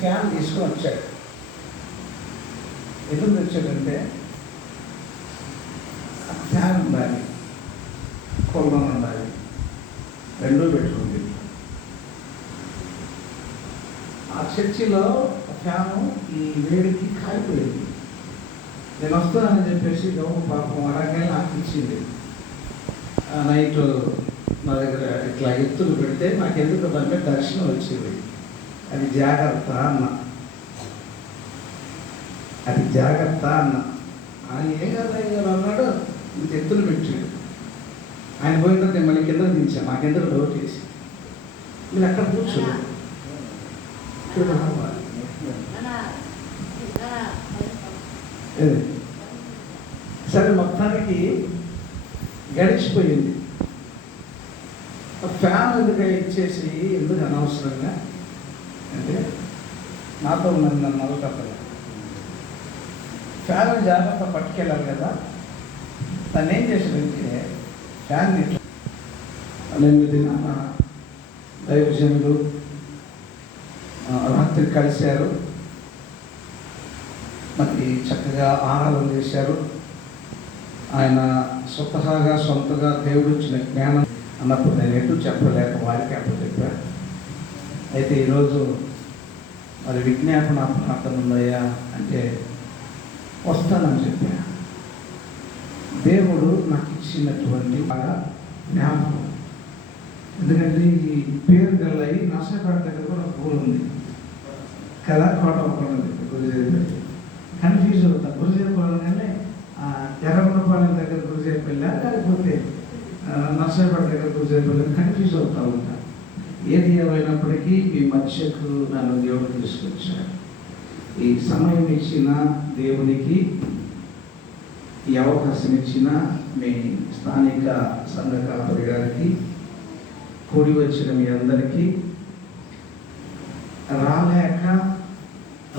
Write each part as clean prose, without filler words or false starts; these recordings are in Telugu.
ఫ్యాన్ తీసుకొని వచ్చాడు. ఎందుకు తెచ్చాడంటే ఫ్యాన్ ఉండాలి, కొలం ఉండాలి, రెండూ పెట్టుకుంది. ఆ చర్చిలో ఫ్యాను ఈ వేడికి కాలిపోయింది. నేను వస్తానని చెప్పేసి గౌరవ పాపం అలాగే నాకు ఇచ్చింది. నైట్ నా దగ్గర ఇట్లా ఎత్తులు పెడితే నాకు ఎందుకు అంటే దర్శనం వచ్చింది. అది జాగ్రత్త అన్న, అది జాగ్రత్త అన్న. ఆయన ఏం కదా అన్నాడు, ఇంత ఎత్తులు పెట్టాడు. ఆయన పోయిన తర్వాత మళ్ళీ కింద దించాను. నాకెందుకు డౌట్ చేసి మీరు అక్కడ కూర్చోలేదు. సరే, మొత్తానికి గడిచిపోయింది. ఫ్యాన్ ఎందుకు ఇచ్చేసి ఎందుకు అనవసరంగా అంటే నాతో ఉన్నది నన్ను నవ్వుతాను. ఫ్యాన్ జాగ్రత్త పట్టుకెళ్ళాలి కదా. తను ఏం చేశాడంటే ఫ్యాన్ ఎనిమిది దైవజనులు రాత్రి కలిశారు, మరి చక్కగా ఆరాధన చేశారు. ఆయన స్వతహాగా సొంతగా దేవుడు ఇచ్చిన జ్ఞానం అన్నప్పుడు నేను ఎటు చెప్పలేక వారికి అప్పుడు చెప్పాను. అయితే ఈరోజు మరి విజ్ఞాపన ప్రార్థన ఉందయ్యా అంటే వస్తానని చెప్పా. దేవుడు నాకు ఇచ్చినటువంటి జ్ఞాపకం. ఎందుకంటే ఈ పేరు గల్లయి నర్సాపేట దగ్గర కూడా ఊరు ఉంది కదా, కోటపల్లి గురుజేపల్లి. కన్ఫ్యూజ్ అవుతాం. గురుజేపల్లి కానీ ఎర్రగొండపాలెం దగ్గర గురుజేపల్లి లేకపోతే నర్సాపేట దగ్గర గురుజేపల్లి కన్ఫ్యూజ్ అవుతూ ఉంటాం. ఏది ఏమైనప్పటికీ మీ మధ్యకు నన్ను దేవుడు తీసుకొచ్చాడు. ఈ సమయం ఇచ్చిన దేవునికి, ఈ అవకాశం ఇచ్చిన మీ స్థానిక సంఘ కాపరి గారికి, కూడి వచ్చిన మీ అందరికీ, రాలేక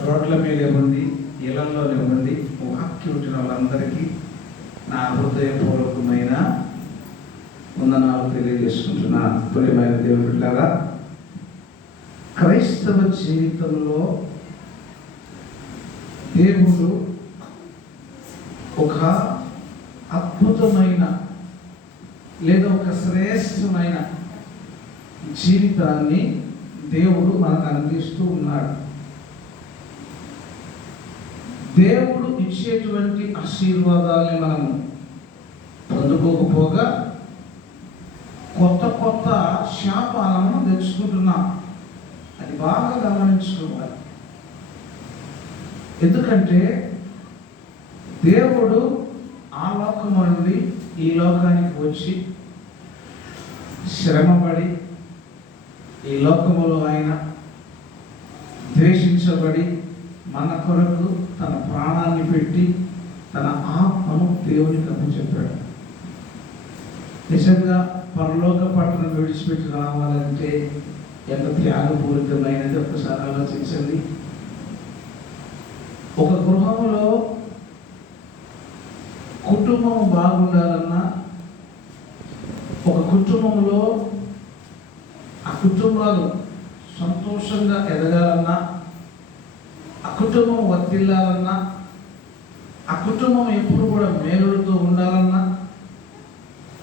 రోడ్ల మీద ఉంది, ఇళ్లలో ఉంది, వాక్యం ఉంటున్న వాళ్ళందరికీ నా హృదయపూర్వకమైన వందనాలు తెలియజేసుకుంటున్నా. ప్రియమైన దేవుని బిడ్డలారా, క్రైస్తవ జీవితంలో దేవుడు ఒక అద్భుతమైన లేదా ఒక శ్రేష్టమైన జీవితాన్ని దేవుడు మనకు అందిస్తూ ఉన్నాడు. దేవుడు ఇచ్చేటువంటి ఆశీర్వాదాన్ని మనము పొందుకోకపోగా కొత్త కొత్త శాపాలను తెచ్చుకుంటున్నాం. అది బాగా గమనించుకోవాలి. ఎందుకంటే దేవుడు ఆ లోకం నుండి ఈ లోకానికి వచ్చి శ్రమపడి, ఈ లోకములో ఆయన ద్వేషించబడి మన కొరకు తన ప్రాణాన్ని పెట్టి తన ఆత్మను దేవునికి అప్పచెప్పాడు. నిజంగా పరలోక పట్టణం విడిచిపెట్టి రావాలంటే ఎంత త్యాగపూరితమైనది ఒకసారి ఆలోచించండి. ఒక గృహంలో కుటుంబం బాగుండాలన్నా, ఒక కుటుంబంలో ఆ కుటుంబాలు సంతోషంగా ఎదగాలన్నా, ఆ కుటుంబం వర్ధిల్లాలన్నా, ఆ కుటుంబం ఎప్పుడు కూడా మేలులతో ఉండాలన్నా,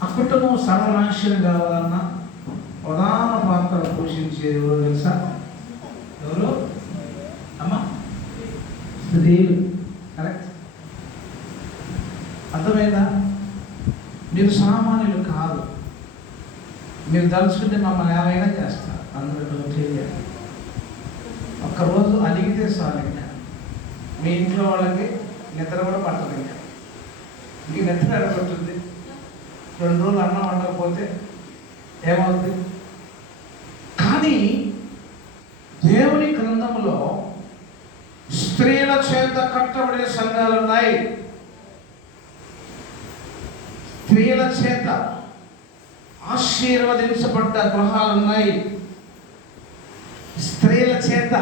ఆ కుటుంబం సర్వనాశనం కావాలన్నా ప్రధాన పాత్ర పోషించేది ఎవరో తెలుసా? ఎవరు అమ్మా? స్త్రీలు. కరెక్ట్. అర్థమైందా? మీరు సామాన్యులు కాదు. మీరు తలుచుకుంటే మమ్మల్ని ఏమైనా చేస్తారు. అందరూ చేయాలి. ఒక్కరోజు అడిగితే చాలు. మీ ఇంట్లో వాళ్ళకి నిద్ర కూడా పట్టదు. మీకు నిద్ర ఎడబడుతుంది. 2 రోజులు అన్నం వండకపోతే ఏమవుతుంది? కానీ దేవుని గ్రంథంలో స్త్రీల చేత కట్టబడే సంఘాలు ఉన్నాయి. స్త్రీల చేత ఆశీర్వదించబడ్డ గృహాలు ఉన్నాయి. స్త్రీల చేత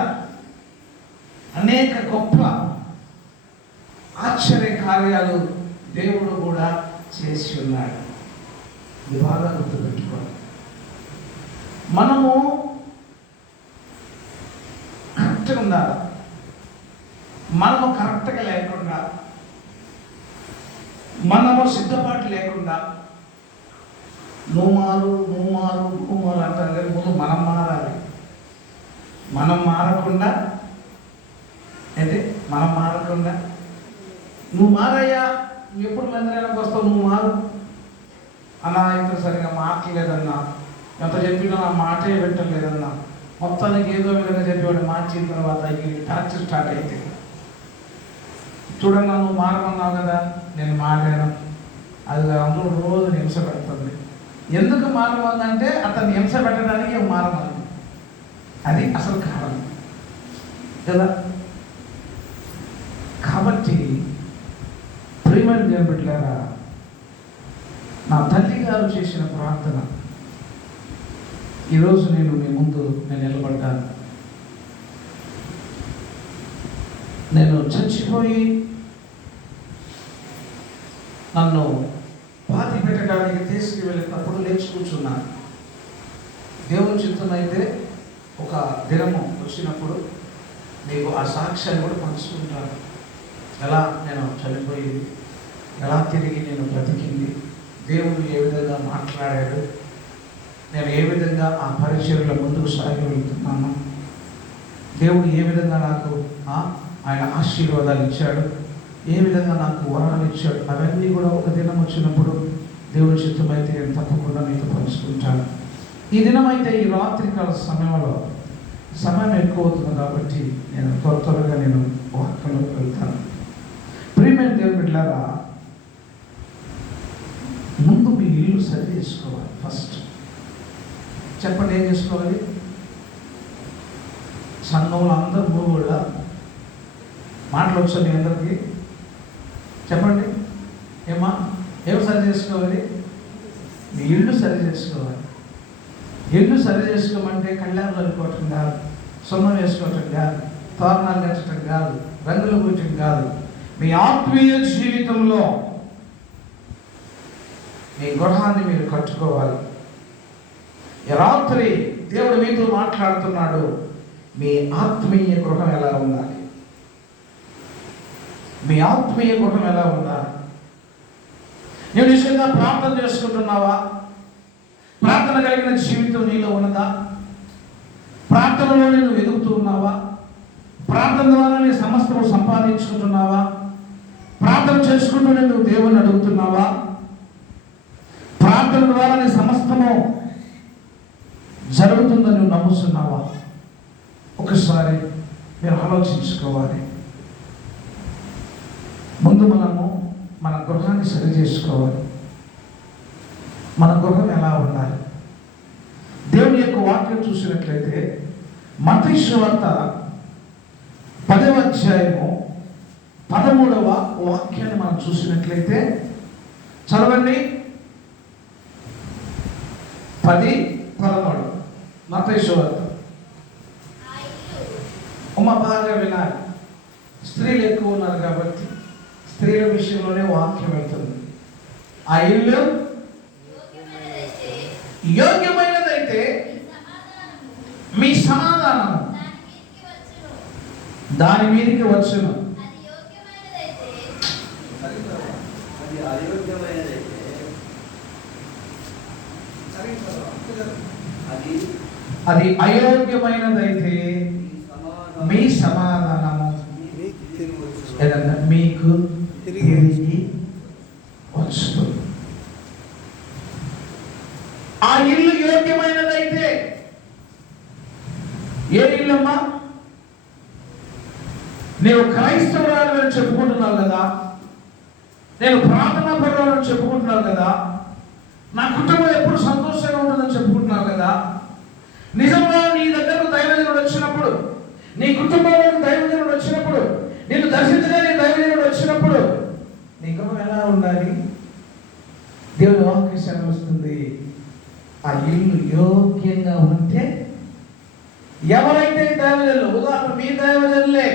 అనేక గొప్ప ఆశ్చర్య కార్యాలు దేవుడు కూడా చేసి ఉన్నాడు. ఇది బాగా గుర్తుపెట్టుకోవాలి. మనము కరెక్ట్గా ఉండాలి. మనము కరెక్ట్గా లేకుండా, మనము సిద్ధపాటు లేకుండా నువ్వు మారు అంటారు కానీ ముందు మనం మారాలి. మనం మారకుండా నువ్వు మారయ్యా, నువ్వు ఎప్పుడు మందిరానికి వస్తావు, నువ్వు మారు అన్నా. ఇంత సరిగా మాట్లాడలేదన్నా, ఎంత చెప్పినా నా మాటే పెట్టలేదన్నా, మొత్తానికి ఏదో విధంగా చెప్పేవాడు. మార్చిన తర్వాత ఈ టార్చర్ స్టార్ట్ అయితే, చూడన్నా నువ్వు మారమన్నావు కదా, నేను మారాను. అది అందరూ రోజు హింస పెడుతుంది. ఎందుకు మారమందంటే అతన్ని హింస పెట్టడానికి మారమని, అది అసలు కారణం కదా. కాబట్టి ప్రియమైన దేవుని బిడ్డలారా, నా తల్లి గారు చేసిన ప్రార్థన ఈరోజు నేను మీ ముందు నిలబడ్డాను. నేను చచ్చిపోయి నన్ను పాతి పెట్టడానికి తీసుకువెళ్ళినప్పుడు లేచి కూర్చున్నాను. దేవుని చిత్తమైతే ఒక దినము వచ్చినప్పుడు మీకు ఆ సాక్ష్యాన్ని కూడా పంచుకుంటాను. ఎలా నేను చనిపోయింది, ఎలా తిరిగి నేను బ్రతికింది, దేవుడు ఏ విధంగా మాట్లాడాడు, నేను ఏ విధంగా ఆ పరిచర్యలో ముందుకు సాగి వెళ్తున్నాను, దేవుడు ఏ విధంగా నాకు ఆయన ఆశీర్వాదాలు ఇచ్చాడు, ఏ విధంగా నాకు వరాలు ఇచ్చాడు, అవన్నీ కూడా ఒక దినం వచ్చినప్పుడు దేవుడి చిత్తమైతే నేను తప్పకుండా మీతో పంచుకుంటాను. ఈ దినమైతే ఈ రాత్రికాల సమయంలో సమయం ఎక్కువ అవుతుంది కాబట్టి నేను త్వరగా నేను వాక్యంలోకి వెళ్తాను. ప్రియమైన దేవుని బిడ్డలారా, ముందు మీ ఇల్లు సరి చేసుకోవాలి. ఫస్ట్ చెప్పండి, ఏం చేసుకోవాలి? సంఘంలో అందరూ మూడు మాటలు వచ్చాయి మీ అందరికీ, చెప్పండి. ఏం సరి చేసుకోవాలి? మీ ఇల్లు సరి చేసుకోవాలి. ఇల్లు సరి చేసుకోమంటే కళ్యాణాలు అనుకోవటం కాదు, సున్నం వేసుకోవటం కాదు, తోరణాలు కట్టడం కాదు, రంగులు పూయటం కాదు. మీ ఆత్మీయ జీవితంలో మీ గృహాన్ని మీరు కట్టుకోవాలి. ఈ రాత్రి దేవుడు మీతో మాట్లాడుతున్నాడు. మీ ఆత్మీయ గృహం ఎలా ఉండాలి? మీ ఆత్మీయ గృహం ఎలా ఉండాలి? నువ్వు నిజంగా ప్రార్థన చేసుకుంటున్నావా? ప్రార్థన కలిగిన జీవితం నీలో ఉన్నదా? ప్రార్థనలో నువ్వు ఎదుగుతూ ఉన్నావా? ప్రార్థన ద్వారా నీ సమస్తము సంపాదించుకుంటున్నావా? ప్రార్థన చేసుకుంటూ నువ్వు దేవుని అడుగుతున్నావా? ప్రార్థన ద్వారా నీ సమస్తము జరుగుతుందని నువ్వు నమ్ముతున్నావా? ఒకసారి మీరు ఆలోచించుకోవాలి. ముందు మనము మన గృహాన్ని సరి చేసుకోవాలి. మన గృహం ఎలా ఉండాలి? దేవుని యొక్క వాక్యం చూసినట్లయితే మత్తయి సువార్త 10వ అధ్యాయము 13వ వాక్యాన్ని మనం చూసినట్లయితే, చదవండి. 10:13 మత్తయి సువార్త. బాగా వినాలి. స్త్రీలు ఎక్కువ ఉన్నారు కాబట్టి స్త్రీల విషయంలోనే వాక్యం వెళ్తుంది. ఆ ఇల్లు యోగ్యమైనదైతే మీ సమాధానము దాని మీదకి వచ్చును. అది అయోగ్యమైనదైతే మీ సమాధానము ఏదన్నా మీకు తిరిగి వస్తుంది. ఆ ఇల్లు యోగ్యమైనదైతే, ఏ ఇల్లమ్మా? నేను క్రైస్తవురాలు అని చెప్పుకుంటున్నావు కదా, నేను ప్రార్థనా పరురాలని చెప్పుకుంటున్నావు కదా, నా కుటుంబం ఎప్పుడు సంతోషంగా ఉంటుందని చెప్పుకుంటున్నావు కదా, నిజంగా నీ దగ్గరకు దైవజనుడు వచ్చినప్పుడు, నీ కుటుంబంలోకి దైవజనుడు వచ్చినప్పుడు, నిన్ను దర్శించడానికి దైవజనుడు వచ్చినప్పుడు నీ గృహం ఎలా ఉండాలి? దేవుని వాక్యం వస్తుంది. ఆ ఇల్లు యోగ్యంగా ఉంటే, ఎవరైతే దైవజనులు, ఉదాహరణ మీ దైవజనులే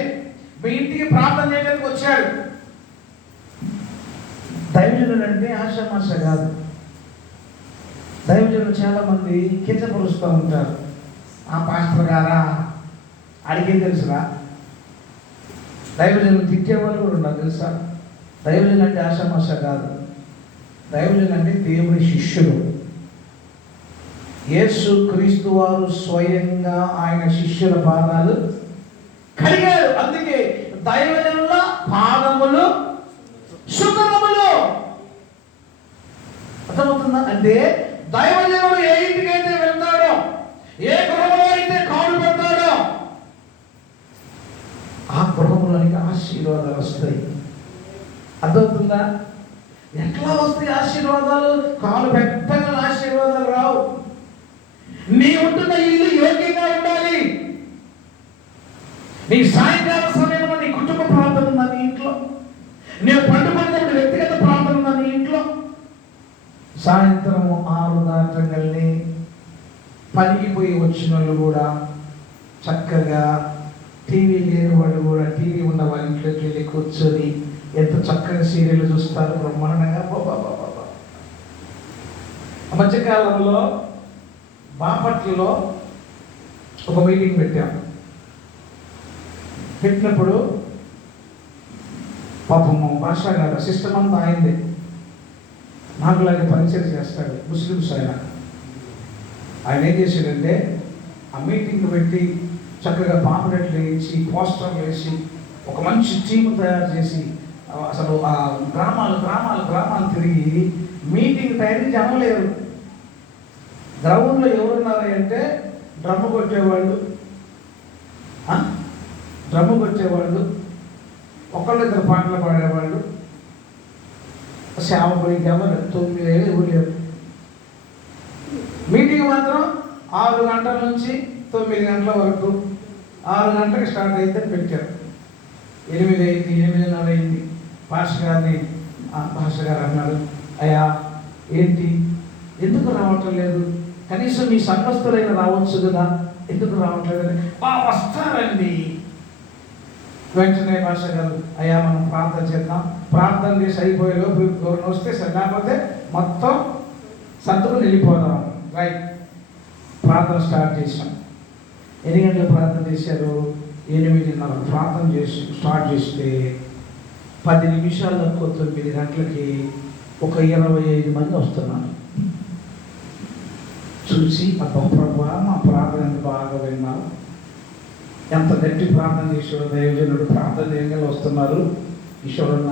మీ ఇంటికి ప్రార్థన చేయడానికి వచ్చాడు. దైవజనుడు అంటే ఆశామాష కాదు. దైవజనులు చాలా మంది కించపరుస్తూ ఉంటారు. ఆ పాస్టర్ గారా, అడిగే తెలుసురా, దైవజనులు తిట్టేవాళ్ళు కూడా ఉన్నారు తెలుసా. దైవజనులు అంటే ఆషామాష కాదు. దైవజనులు అంటే దేవుని శిష్యుడు. యేసు క్రీస్తు వారు స్వయంగా ఆయన శిష్యుల పాదాలు కడిగారు. అందుకే దైవజనుల పాదములు శుభ్రములు. అర్థమవుతుందా? అంటే దైవజనుడు ఏ ఇంటికైతే వెళ్తాడో, ఏ గృహంలో అయితే కాలు పెడతాడో, ఆ గృహంలోనికి ఆశీర్వాదాలు వస్తాయి. అర్థమవుతుందా? ఎట్లా వస్తాయి ఆశీర్వాదాలు? కాలు పెట్టగా ఆశీర్వాదాలు రావు. నీ ఉంటున్న ఇల్లు యోగ్యంగా ఉండాలి. నీ సాయంకాల సమయంలో నీ కుటుంబ ప్రార్థన ఉందా నీ ఇంట్లో? నేను పండుకున్నప్పుడు వ్యక్తిగత ప్రార్థన ఉందా నీ ఇంట్లో? సాయంత్రము 6 దాటంగానే పనికిపోయి వచ్చిన వాళ్ళు కూడా చక్కగా, టీవీ లేని వాళ్ళు కూడా టీవీ ఉన్న వాళ్ళ ఇంట్లోకి వెళ్ళి కూర్చొని ఎంత చక్కగా సీరియల్ చూస్తారు బ్రహ్మాండంగా. మధ్యకాలంలో బాపట్లలో ఒక మీటింగ్ పెట్టినప్పుడు పాపం భాష గారు సిస్టమ్ అంతా అయింది. నాకులాగే పరిచయం చేస్తాడు ముస్లిమ్స్. ఆయన ఏం చేశాడంటే ఆ మీటింగ్ పెట్టి చక్కగా పాంప్లెట్లు వేసి, పోస్టర్లు వేసి, ఒక మంచి టీం తయారు చేసి, అసలు ఆ గ్రామాలు తిరిగి మీటింగ్ టైంకి జనం లేరు. గ్రౌండ్లో ఎవరున్నారు అంటే డ్రమ్ము కొట్టేవాళ్ళు, ఒకళ్ళిద్దరు పాటలు పాడేవాళ్ళు, సేవకులు ఎవరు 9 ఎవరు లేరు. మీటింగ్ మాత్రం 6 గంటల నుంచి 9 గంటల వరకు. 6 గంటలకు స్టార్ట్ అయితే పెట్టారు. 8 అయింది, 8:30 అయింది. భాష గారు అన్నారు, అయ్యా ఏంటి ఎందుకు రావటం లేదు? కనీసం మీ సంఘస్థులైన రావచ్చు కదా, ఎందుకు రావట్లేదని. వస్తారండి. వెంటనే భాష గారు, అయ్యా మనం ప్రార్థన చేద్దాం, ప్రార్థన చేసి అయిపోయే లోపు ఎవరిని వస్తే సరే, లేకపోతే మొత్తం సర్దుకుని వెళ్ళిపోదాం. రైట్, ప్రార్థన స్టార్ట్ చేసాం. 8 గంటలు ప్రార్థన చేశారు. 8:30 ప్రార్థన స్టార్ట్ చేస్తే 10 నిమిషాలకు 9 గంటలకి ఒక 25 మంది వస్తున్నారు. చూసి ప్రభా మా ప్రార్థన బాగా విన్నారు, ఎంత గట్టి ప్రార్థన చేసాడు దైవజనుడు, ప్రార్థన చేయగల వస్తున్నారు. ఈశ్వరున్న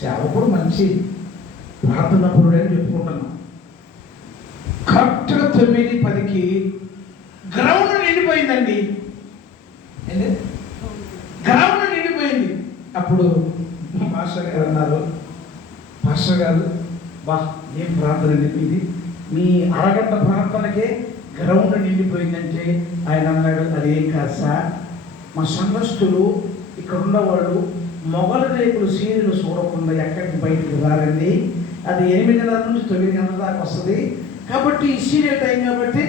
సేవకుడు మంచి ప్రార్థనపురుడు అని చెప్పుకుంటున్నాం. కరెక్ట్గా 9:10కి గ్రౌండ్ నిండిపోయిందండి. గ్రౌండ్ నిండిపోయింది. అప్పుడు మాస్టర్ గారు అన్నారు, మాస్టర్ గారు బా ఏం ప్రార్థన నిండిపోయింది, మీ అరగంట ప్రార్థనకే గ్రౌండ్ నిండిపోయిందంటే ఆయన అన్నాడు, అదేం కాదు సార్, మా సంఘస్థులు ఇక్కడ ఉన్నవాళ్ళు మొగల రేకులు సీరియల్ చూడకుండా ఎక్కడికి బయటకు రారండి. అది 8:30 నుంచి 9 గంటల దాకా వస్తుంది. కాబట్టి ఈ సీరియల్ టైం కాబట్టి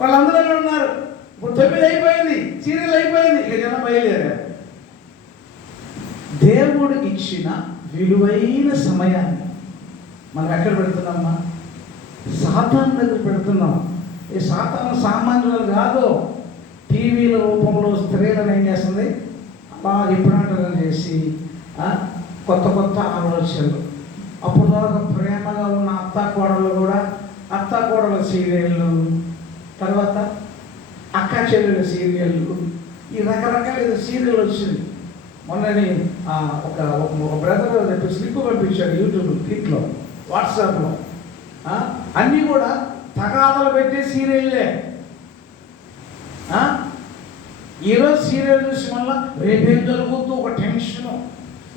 వాళ్ళందరూ ఉన్నారు. ఇప్పుడు 9 అయిపోయింది, సీరియల్ అయిపోయింది, ఇక జనం బయలుదేరారు. దేవుడు ఇచ్చిన విలువైన సమయాన్ని మనం ఎక్కడ పెడుతున్నామా? సాతాను దగ్గర పెడుతున్నాం. ఈ సాతాను సామాన్యులు కాదు. టీవీల రూపంలో స్త్రీలను ఏం చేస్తుంది, బాగా విభ్రాంతరం చేసి కొత్త ఆలోచనలు. అప్పుడు దాకా ప్రేమగా ఉన్న అత్తాకోడలు కూడా అత్తాకోడల సీరియళ్ళు, తర్వాత అక్క చెల్లెల సీరియళ్ళు, ఈ రకరకాల సీరియల్ వచ్చింది. మొన్నని ఒక బ్రదర్ స్లిప్ పంపించాడు యూట్యూబ్ క్లిప్లో, వాట్సాప్లో. అన్నీ కూడా తగాదలు పెట్టే సీరియల్లే. ఈరోజు సీరియల్ చూసి మళ్ళీ రేపేం జరుగుతూ ఒక టెన్షను,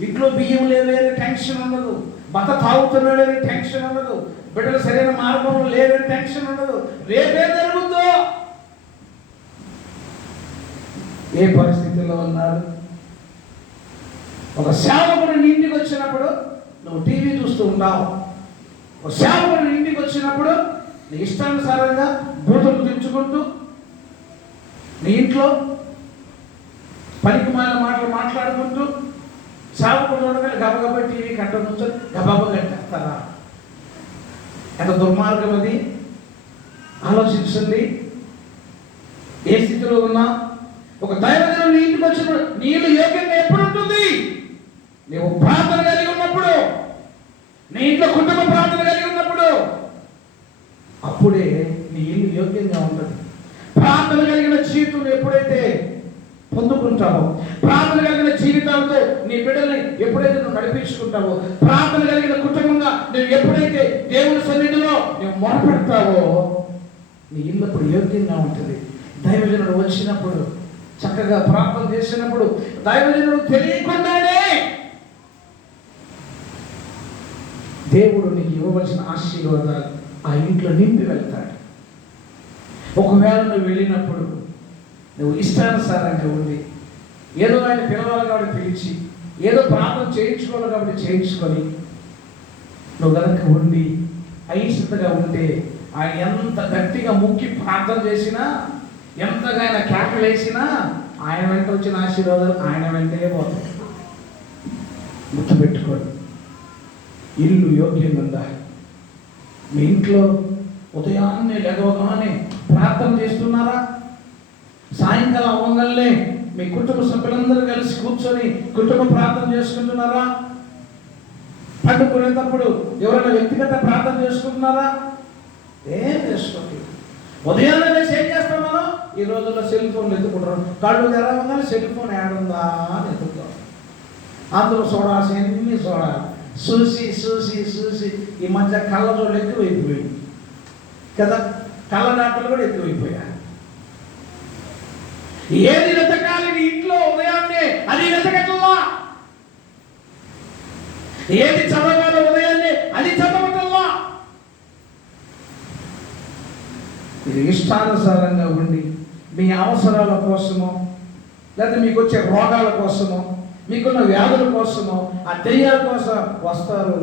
ఇంట్లో బియ్యం లేదని టెన్షన్ ఉండదు, బత తాగుతున్నాడని టెన్షన్ ఉండదు, బిడ్డలు సరైన మార్గంలో లేదని టెన్షన్ ఉండదు. రేపేం జరుగుతుందో, ఏ పరిస్థితిలో ఉన్నారు. ఒక సేవకుడు ఇంటికి వచ్చినప్పుడు నువ్వు టీవీ చూస్తూ ఉంటావు. ఒక సేవకుడు ఇంటికి వచ్చినప్పుడు నీ ఇష్టానుసారంగా బూతులు తెచ్చుకుంటూ నీ ఇంట్లో పనికిమాలిన మాటలు మాట్లాడుకుంటూ సేవకుడు ఉండగానే గబగబా టీవీ కట్ట నుంచి గబగబా కట్టేస్తారా? ఎంత దుర్మార్గం అది, ఆలోచించండి. ఏ స్థితిలో ఉన్నా ఒక దైవజనుడు నీ ఇంటికి వచ్చినప్పుడు నీ ఇల్లు యోగ్యంగా ఎప్పుడు ఉంటుంది? నీవు ప్రార్థన కలిగి ఉన్నప్పుడు, నీ ఇంట్లో కుటుంబ ప్రార్థన కలిగి ఉన్నప్పుడు, అప్పుడే నీ ఇల్లు యోగ్యంగా ఉంటుంది. ప్రార్థన కలిగిన జీవితం ఎప్పుడైతే పొందుకుంటావో, ప్రార్థన కలిగిన జీవితాలతో నీ బిడ్డల్ని ఎప్పుడైతే నువ్వు నడిపించుకుంటావో, ప్రార్థన కలిగిన కుటుంబంగా నువ్వు ఎప్పుడైతే దేవుని సన్నిధిలో నువ్వు మొరపెడతావో, నీ ఇల్లు అప్పుడు యోగ్యంగా ఉంటుంది. దైవజనుడు వచ్చినప్పుడు, చక్కగా ప్రార్థన చేసినప్పుడు, దైవజనుడు తెలియకుండానే దేవుడు నీకు ఇవ్వవలసిన ఆశీర్వాదాలు ఆ ఇంట్లో నింపి వెళ్తాడు. ఒకవేళ నువ్వు వెళ్ళినప్పుడు నువ్వు ఇష్టానుసారంగా ఉండి, ఏదో ఆయన పిలవాలి కాబట్టి పిలిచి, ఏదో ప్రార్థన చేయించుకోవాలి కాబట్టి చేయించుకొని నువ్వు కనుక ఉండి అయిష్టతగా ఉంటే, ఆయన ఎంత గట్టిగా ముక్కి ప్రార్థన చేసినా, ఎంతగా ఆయన కేకలు వేసినా, ఆయన వెంట వచ్చిన ఆశీర్వాదాలు ఆయన వెంటనే పోతాయి. గుర్తుపెట్టుకోండి, ఇల్లు యోగ్యంగా ఉందా? మీ ఇంట్లో ఉదయాన్నే లేవగానే ప్రార్థన చేస్తున్నారా? సాయంకాలం అవ్వగానే మీ కుటుంబ సభ్యులందరూ కలిసి కూర్చొని కుటుంబ ప్రార్థన చేసుకుంటున్నారా? పండుకునేటప్పుడు ఎవరైనా వ్యక్తిగత ప్రార్థన చేసుకుంటున్నారా? ఏం చేసుకోండి. ఉదయాన్నే లేచి ఏం చేస్తాం మనం? ఈ రోజుల్లో సెల్ ఫోన్లు ఎత్తుకుంటారు. కళ్ళు తెరవగానే సెల్ ఫోన్ ఏడుందా అని ఎత్తుకుంటాం. అందులో చూడాల్సినన్ని చూడాలి. చూసి చూసి చూసి ఈ మధ్య కళ్ళజోళ్ళు ఎక్కువైపోయాయి కదా, కళ్ళ డాక్టర్లు కూడా ఎక్కువైపోయాయి. ఏది వెతకాలి నీ ఇంట్లో ఉదయాన్నే అది వెతకటల్లా, ఏది చదవాలి ఉదయాన్నే అది చదవటల్లా. ఇది ఇష్టానుసారంగా ఉండి మీ అవసరాల కోసమో, లేదా మీకు వచ్చే రోగాల కోసమో, మీకున్న వ్యాధుల కోసమో, ఆ దెయ్యాల కోసం వస్తారు.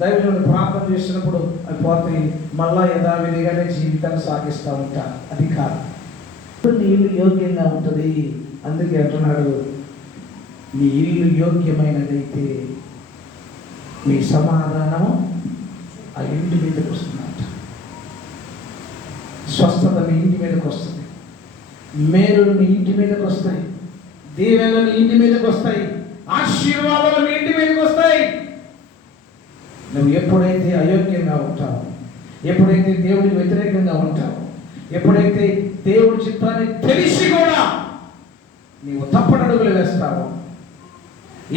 దైవజనుడు ప్రార్థన చేసినప్పుడు అవి పోతాయి. మళ్ళా యథావిధిగానే జీవితాన్ని సాగిస్తూ ఉంటారు. అది కాదు, నీ ఇల్లు యోగ్యంగా ఉంటుంది. అందుకే అంటున్నాడు, నీ ఇల్లు యోగ్యమైనదైతే మీ సమాధానము ఆ ఇంటి మీదకి వస్తుందంట. స్వస్థత మీ ఇంటి మీదకి వస్తుంది, మేలులు మీ ఇంటి మీదకి వస్తాయి, దీవెనలు నీ ఇంటి మీదకి వస్తాయి, ఆశీర్వాదాలు మీ ఇంటి మీదకి వస్తాయి. నువ్వు ఎప్పుడైతే అయోగ్యంగా ఉంటావో, ఎప్పుడైతే దేవుడికి వ్యతిరేకంగా ఉంటావో, ఎప్పుడైతే దేవుడి చిత్తాన్ని తెలిసి కూడా నీవు తప్పటడుగులు వేస్తావో,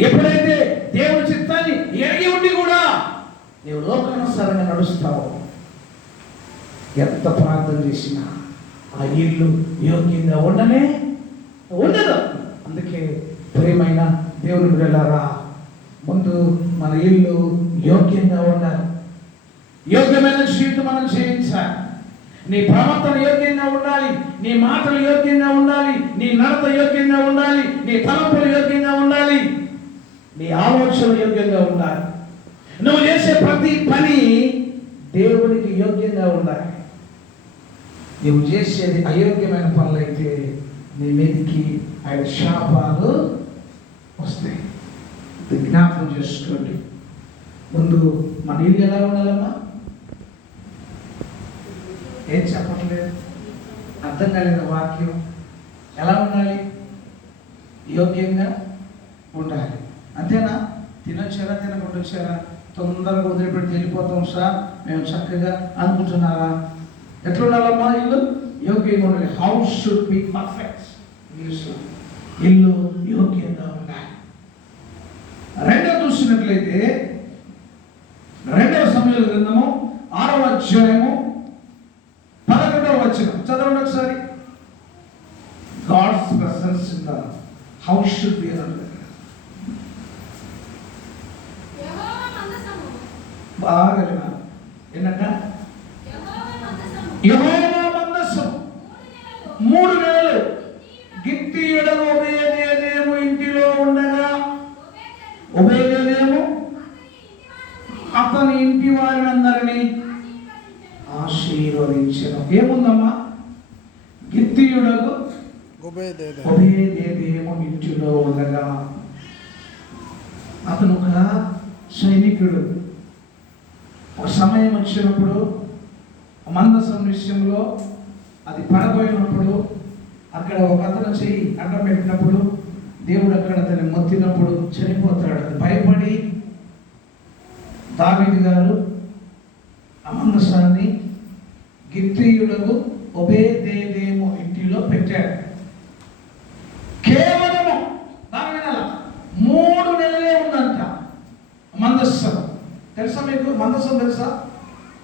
ఎప్పుడైతే దేవుడి చిత్తాన్ని ఎరిగి ఉండి కూడా నీవు లోకానుసారంగా నడుస్తావో, ఎంత ప్రార్థన చేసినా ఆ ఇల్లు యోగ్యంగా ఉండనే ఉండదు. అందుకే ప్రియమైన దేవుని బిడ్డలారా, ముందు మన ఇల్లు యోగ్యంగా ఉండాలి. యోగ్యమైన జీవితం మనం జీవించాలి. నీ ప్రవర్తన యోగ్యంగా ఉండాలి, నీ మాటలు యోగ్యంగా ఉండాలి, నీ నడత యోగ్యంగా ఉండాలి, నీ తలంపులు యోగ్యంగా ఉండాలి, నీ ఆలోచన యోగ్యంగా ఉండాలి. నువ్వు చేసే ప్రతి పని దేవునికి యోగ్యంగా ఉండాలి. నువ్వు చేసేది అయోగ్యమైన పనులైతే నీ మీదకి ఆయన శాపాలు వస్తాయి. జ్ఞాపకం చేసుకోండి. ముందు మన ఇల్లు ఎలా ఉండాలమ్మా? ఏం చెప్పట్లేదు, అర్థం కాలేదు వాక్యం. ఎలా ఉండాలి? యోగ్యంగా ఉండాలి. అంతేనా? తినొచ్చారా, తినకుండా వచ్చారా, తొందరగా వదిలిపెట్టి వెళ్ళిపోతాం సార్ మేము చక్కగా అనుకుంటున్నారా? ఎట్లా ఉండాలమ్మా ఇల్లు? యోగ్యంగా ఉండాలి. House should be perfect. ఇల్లు యోగ్యంగా ఉండాలి. రెండో చూసినట్లయితే 2వ సమూయేలు గ్రంథము 6వ అధ్యాయము 11వ వచనం చదవండి ఒకసారి. God's presence in the house should be there. బాగా వినాలి. ఏంటంట? యెహోవా మందసము 3 నెలలు గిత్తీయుడను ఒబేదెదోము ఇంటిలో ఉండగా, ఒబేదెదోము అతని ఇంటి వారినందరినీ ఆశీర్వదించెను. ఏముందమ్మా? గిత్తీయుడను ఒబేదెదోము ఇంటిలో ఉండగా, అతను ఒక సైనికుడు. ఒక సమయం వచ్చినప్పుడు మందసం విషయంలో అది పడబోయినప్పుడు అక్కడ ఒక అతను చెయ్యి అడ్డం పెట్టినప్పుడు దేవుడు అక్కడ అతన్ని మొత్తినప్పుడు చనిపోతాడు. భయపడి దావీదు గారు ఆ మందసాన్ని గిత్తీయుడకు ఒబేదేదేము ఇంటిలో పెట్టాడు. కేవలము దాని వినాల 3 నెలలే ఉందంట మందస్సం. తెలుసా మీకు మందస్సం తెలుసా?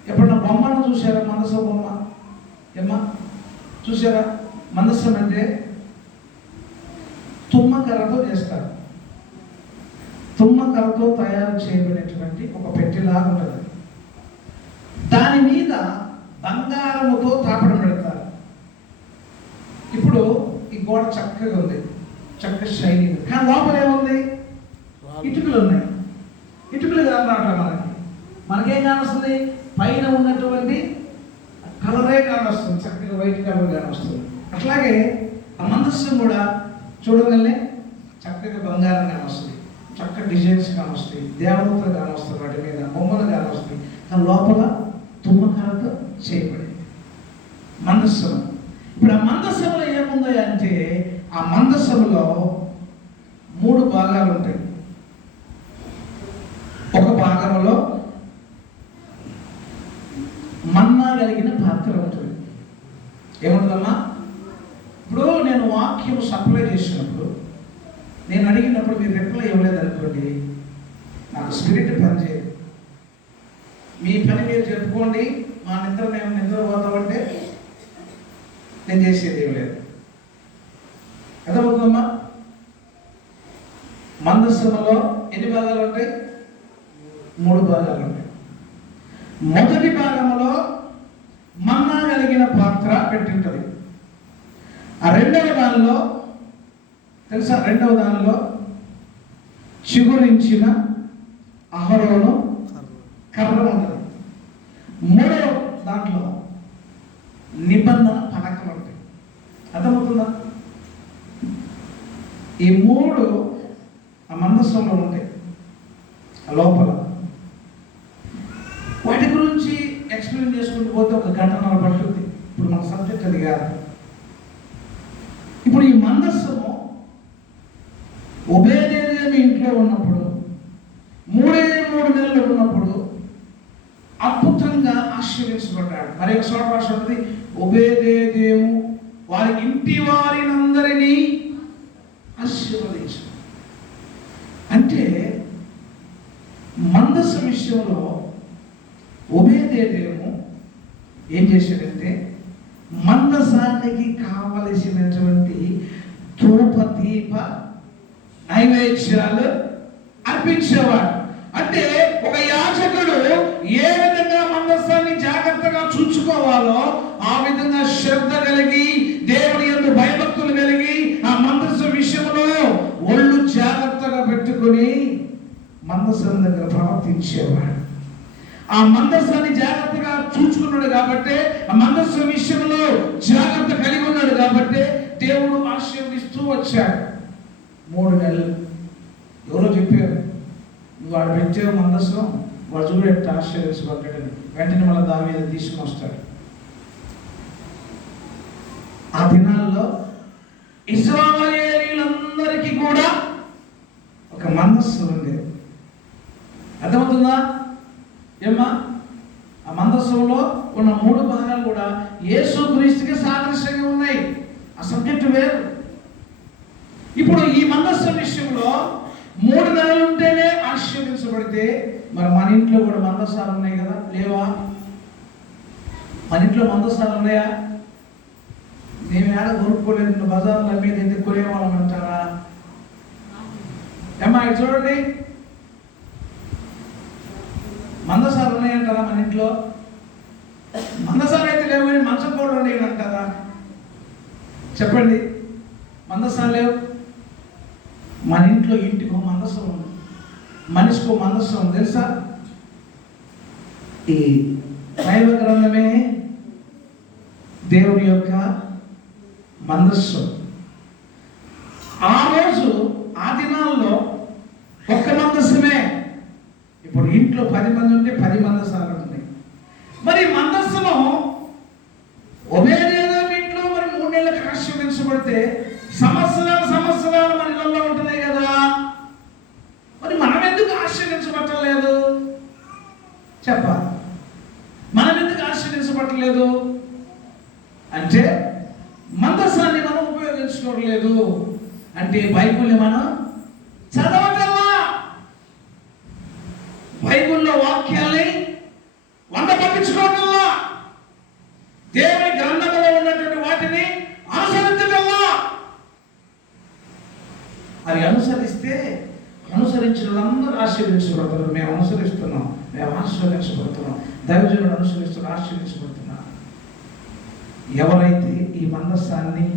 ఎప్పుడన్నా బొమ్మను చూసారా? మందస్సం బొమ్మ ఏమ్మా చూసారా? మందస్సం అంటే తుమ్మకర్రతో చేస్తారు. తుమ్మకర్రతో తయారు చేయబడినటువంటి ఒక పెట్టెలాగా ఉంటుంది. దాని మీద బంగారముతో తాపడం పెడతారు. ఇప్పుడు ఈ గోడ చక్కగా ఉంది, చక్కగా షైనింగ్, కానీ లోపల ఏముంది? ఇటుకలు ఉన్నాయి. ఇటుకలు కనరావట్లే మనకేం కానొస్తుంది? పైన ఉన్నటువంటి కలరే కానొస్తుంది, చక్కగా వైట్ కలర్ కానొస్తుంది. అట్లాగే ఆ మందస్సం కూడా చూడగలనే చక్కగా బంగారం కానొస్తుంది, చక్కగా డిజైన్స్ కానొస్తాయి, దేవతలు కానొస్తాయి, వాటి మీద బొమ్మలు కానొస్తాయి. కానీ లోపల తుమ్మకాలతో చేయబడింది మందస్సం. ఇప్పుడు ఆ మందస్సంలో ఏముంది అంటే ఆ మందస్సంలో 3 భాగాలు ఉంటాయి. ఒక భాగంలో మన్నా కలిగిన పాత్ర ఉంటుంది. ఏముంటుందమ్మా? ఇప్పుడు నేను వాక్యం సప్లై చేసినప్పుడు నేను అడిగినప్పుడు మీరు రిప్లై ఇవ్వలేదు అనుకోండి, నాకు స్పిరిట్ పనిచేయదు. మీ పని మీరు చెప్పుకోండి, మా మేము నిద్రపోతామంటే నేను చేసేది ఏం లేదు. అర్థమవుతుందమ్మా? మందస్సంలో ఎన్ని భాగాలు ఉంటాయి? 3 భాగాలు ఉంటాయి. మొదటి భాగంలో మన్నా కలిగిన పాత్ర పెట్టింటుంది. ఆ రెండవ దానిలో తెలుసా? రెండవ దానిలో చిగురించిన అహరోను కర్ర ఉంటుంది. మూడవ దాంట్లో నిబంధన పలకలు ఉంటాయి. అర్థమవుతుందా? ఈ 3 ఆ మందస్సంలో ఉంటాయి లోపల. వాటి గురించి ఎక్స్ప్లెయిన్ చేసుకుంటూ పోతే ఒక గంటన్నర పడుతుంది. ఇప్పుడు మన సబ్జెక్ట్ అది కాదు. ఇప్పుడు ఈ మందస్సము ఒబేదేదేము ఇంట్లో ఉన్నప్పుడు 3 నెలలు ఉన్నప్పుడు అద్భుతంగా ఆశీర్వదించబడ్డాడు. మరి ఒక చోట రాసి ఉంటుంది, ఒబేదేదేము వారి ఇంటి వారినందరినీ ఆశీర్వదించు. అంటే మందస్స విషయంలో ఒబేదేదేము ఏం చేశాడంటే మందసానికి కావలసినటువంటి ధూపదీప నైవేద్యాలు అర్పించేవాడు. అంటే ఒక యాజకుడు ఏ విధంగా మందసాన్ని జాగ్రత్తగా చూసుకోవాలో ఆ విధంగా శ్రద్ధ కలిగి దేవుని యందు భయభక్తులు కలిగి ఆ మందస విషయంలో ఒళ్ళు జాగ్రత్తగా పెట్టుకుని మందసం దగ్గర ప్రవర్తించేవాడు. ఆ మందసాన్ని జాగ్రత్తగా చూసుకున్నాడు కాబట్టి, ఆ మందస విషయంలో జాగ్రత్త కలిగి ఉన్నాడు కాబట్టి దేవుడు ఆశీర్వదిస్తూ వచ్చాడు. 3 నెలలు. ఎవరో చెప్పారు, నువ్వు వాడు పెట్టావు మందసం, వాడు చూడు ఎట్ట ఆశీర్వదించబడ్డాడని. వెంటనే మళ్ళీ దాని మీద తీసుకుని వస్తాడు. ఆ దినాల్లో ఇశ్రాయేలీయులందరికీ కూడా ఒక మందస్సు ఉండేది. అర్థమవుతుందా ఏమ్మా? ఆ మందస్సులో ఉన్న 3 భాగాలు కూడా యేసుక్రీస్తుకి సాదృశ్యంగా ఉన్నాయి. ఆ సబ్జెక్ట్ వేరు. ఇప్పుడు ఈ మందస్సు విషయంలో 3 నెలలు ఉంటేనే ఆశీర్వదించబడితే, మరి మన ఇంట్లో కూడా మందస్సాలు ఉన్నాయి కదా, లేవా? మన ఇంట్లో మందస్సాలు ఉన్నాయా? మేము ఏడ కొనుక్కోలేదు, బజార్ల మీద ఎందుకు కొనేవాళ్ళం అంటారా? ఏమ్మా ఇది చూడండి, మందసాలు ఉన్నాయంటారా మన ఇంట్లో? మందసాలు అయితే లేవు కానీ మంచం కూడా ఉండేవి అంటారా? చెప్పండి. మందసాలు లేవు. మన ఇంట్లో ఇంటికో మందసం ఉంది, మనిషికో మందసం ఉంది. తెలుసా? ఈ దైవ గ్రంథమే దేవుని యొక్క మందస్సు. ఆ రోజు ఆ దినాల్లో ఒక్క మందస్సమే. ఇప్పుడు ఇంట్లో 10 మంది ఉంటే 10 మందస్సాలు ఉన్నాయి. మరి మందస్సులో ఒబేదేదోము ఇంట్లో మరి 3 నెలలకు ఆశీర్వదించబడితే చూస్తే సంవత్సరాలు మన ఇళ్ళల్లో ఉంటున్నాయి కదా, మరి మనం ఎందుకు ఆశ్రయించబట్టలేదు? చెప్పాలి, మనం ఎందుకు ఆశ్రయించబట్టలేదు అంటే మందసాన్ని మనం ఉపయోగించుకోవట్లేదు. అంటే బైబిల్ని మనం చదవటల్లా, బైబిల్లో వాక్యాల్ని వంట పట్టించుకోవటల్లా, దేవుని గ్రంథంలో ఉన్నటువంటి వాటిని అనుసరించటల్లా. అవి అనుసరించిన వాళ్ళందరూ ఆశీర్వించబడుతున్నారు. మేము అనుసరిస్తున్నాం, మేము ఆశీర్వదించబడుతున్నాం. దైవజనుడు అనుసరిస్తున్నారు, ఆశీర్వించబడుతున్నారు. ఎవరైతే ఈ మందసాన్ని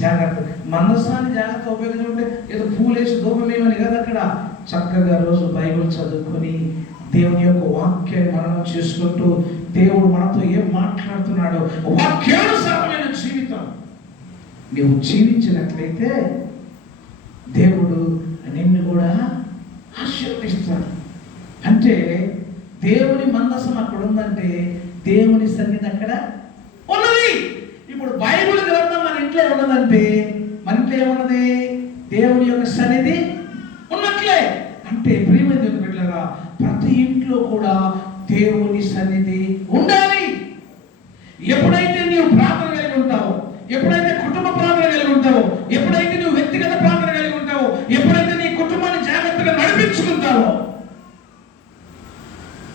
జాగ్రత్త ఉపయోగించుకుంటే ఏదో పూలేసి దూపమేమని కాదు, అక్కడ చక్కగా రోజు బైబిల్ చదువుకొని దేవుని యొక్క వాక్యాన్ని మననం చేసుకుంటూ దేవుడు మనతో ఏం మాట్లాడుతున్నాడో వాక్యానుసారమైన జీవితం నువ్వు జీవించినట్లయితే దేవుడు నిన్ను కూడా ఆశీర్వదిస్తాడు. అంటే దేవుని మందసం అక్కడ ఉందంటే దేవుని సన్నిధి అక్కడ ఉన్నది. ఇప్పుడు బైబిల్ గ్రంథం మన ఇంట్లో ఉన్నదంటే మన ఇంట్లో ఏమున్నది? దేవుని యొక్క సన్నిధి ఉన్నట్లే. అంటే ప్రియమైన దేవుని బిడ్డలారా, ప్రతి ఇంట్లో కూడా దేవుని సన్నిధి ఉండాలి. ఎప్పుడైతే నీవు ప్రార్థన కలిగి ఉంటావో, ఎప్పుడైతే కుటుంబ ప్రార్థన కలిగి ఉంటావో, ఎప్పుడైతే నువ్వు వ్యక్తిగత ప్రార్థన కలిగి ఉంటావో, ఎప్పుడైతే నీ కుటుంబాన్ని జాగ్రత్తగా నడిపించుకుంటావో,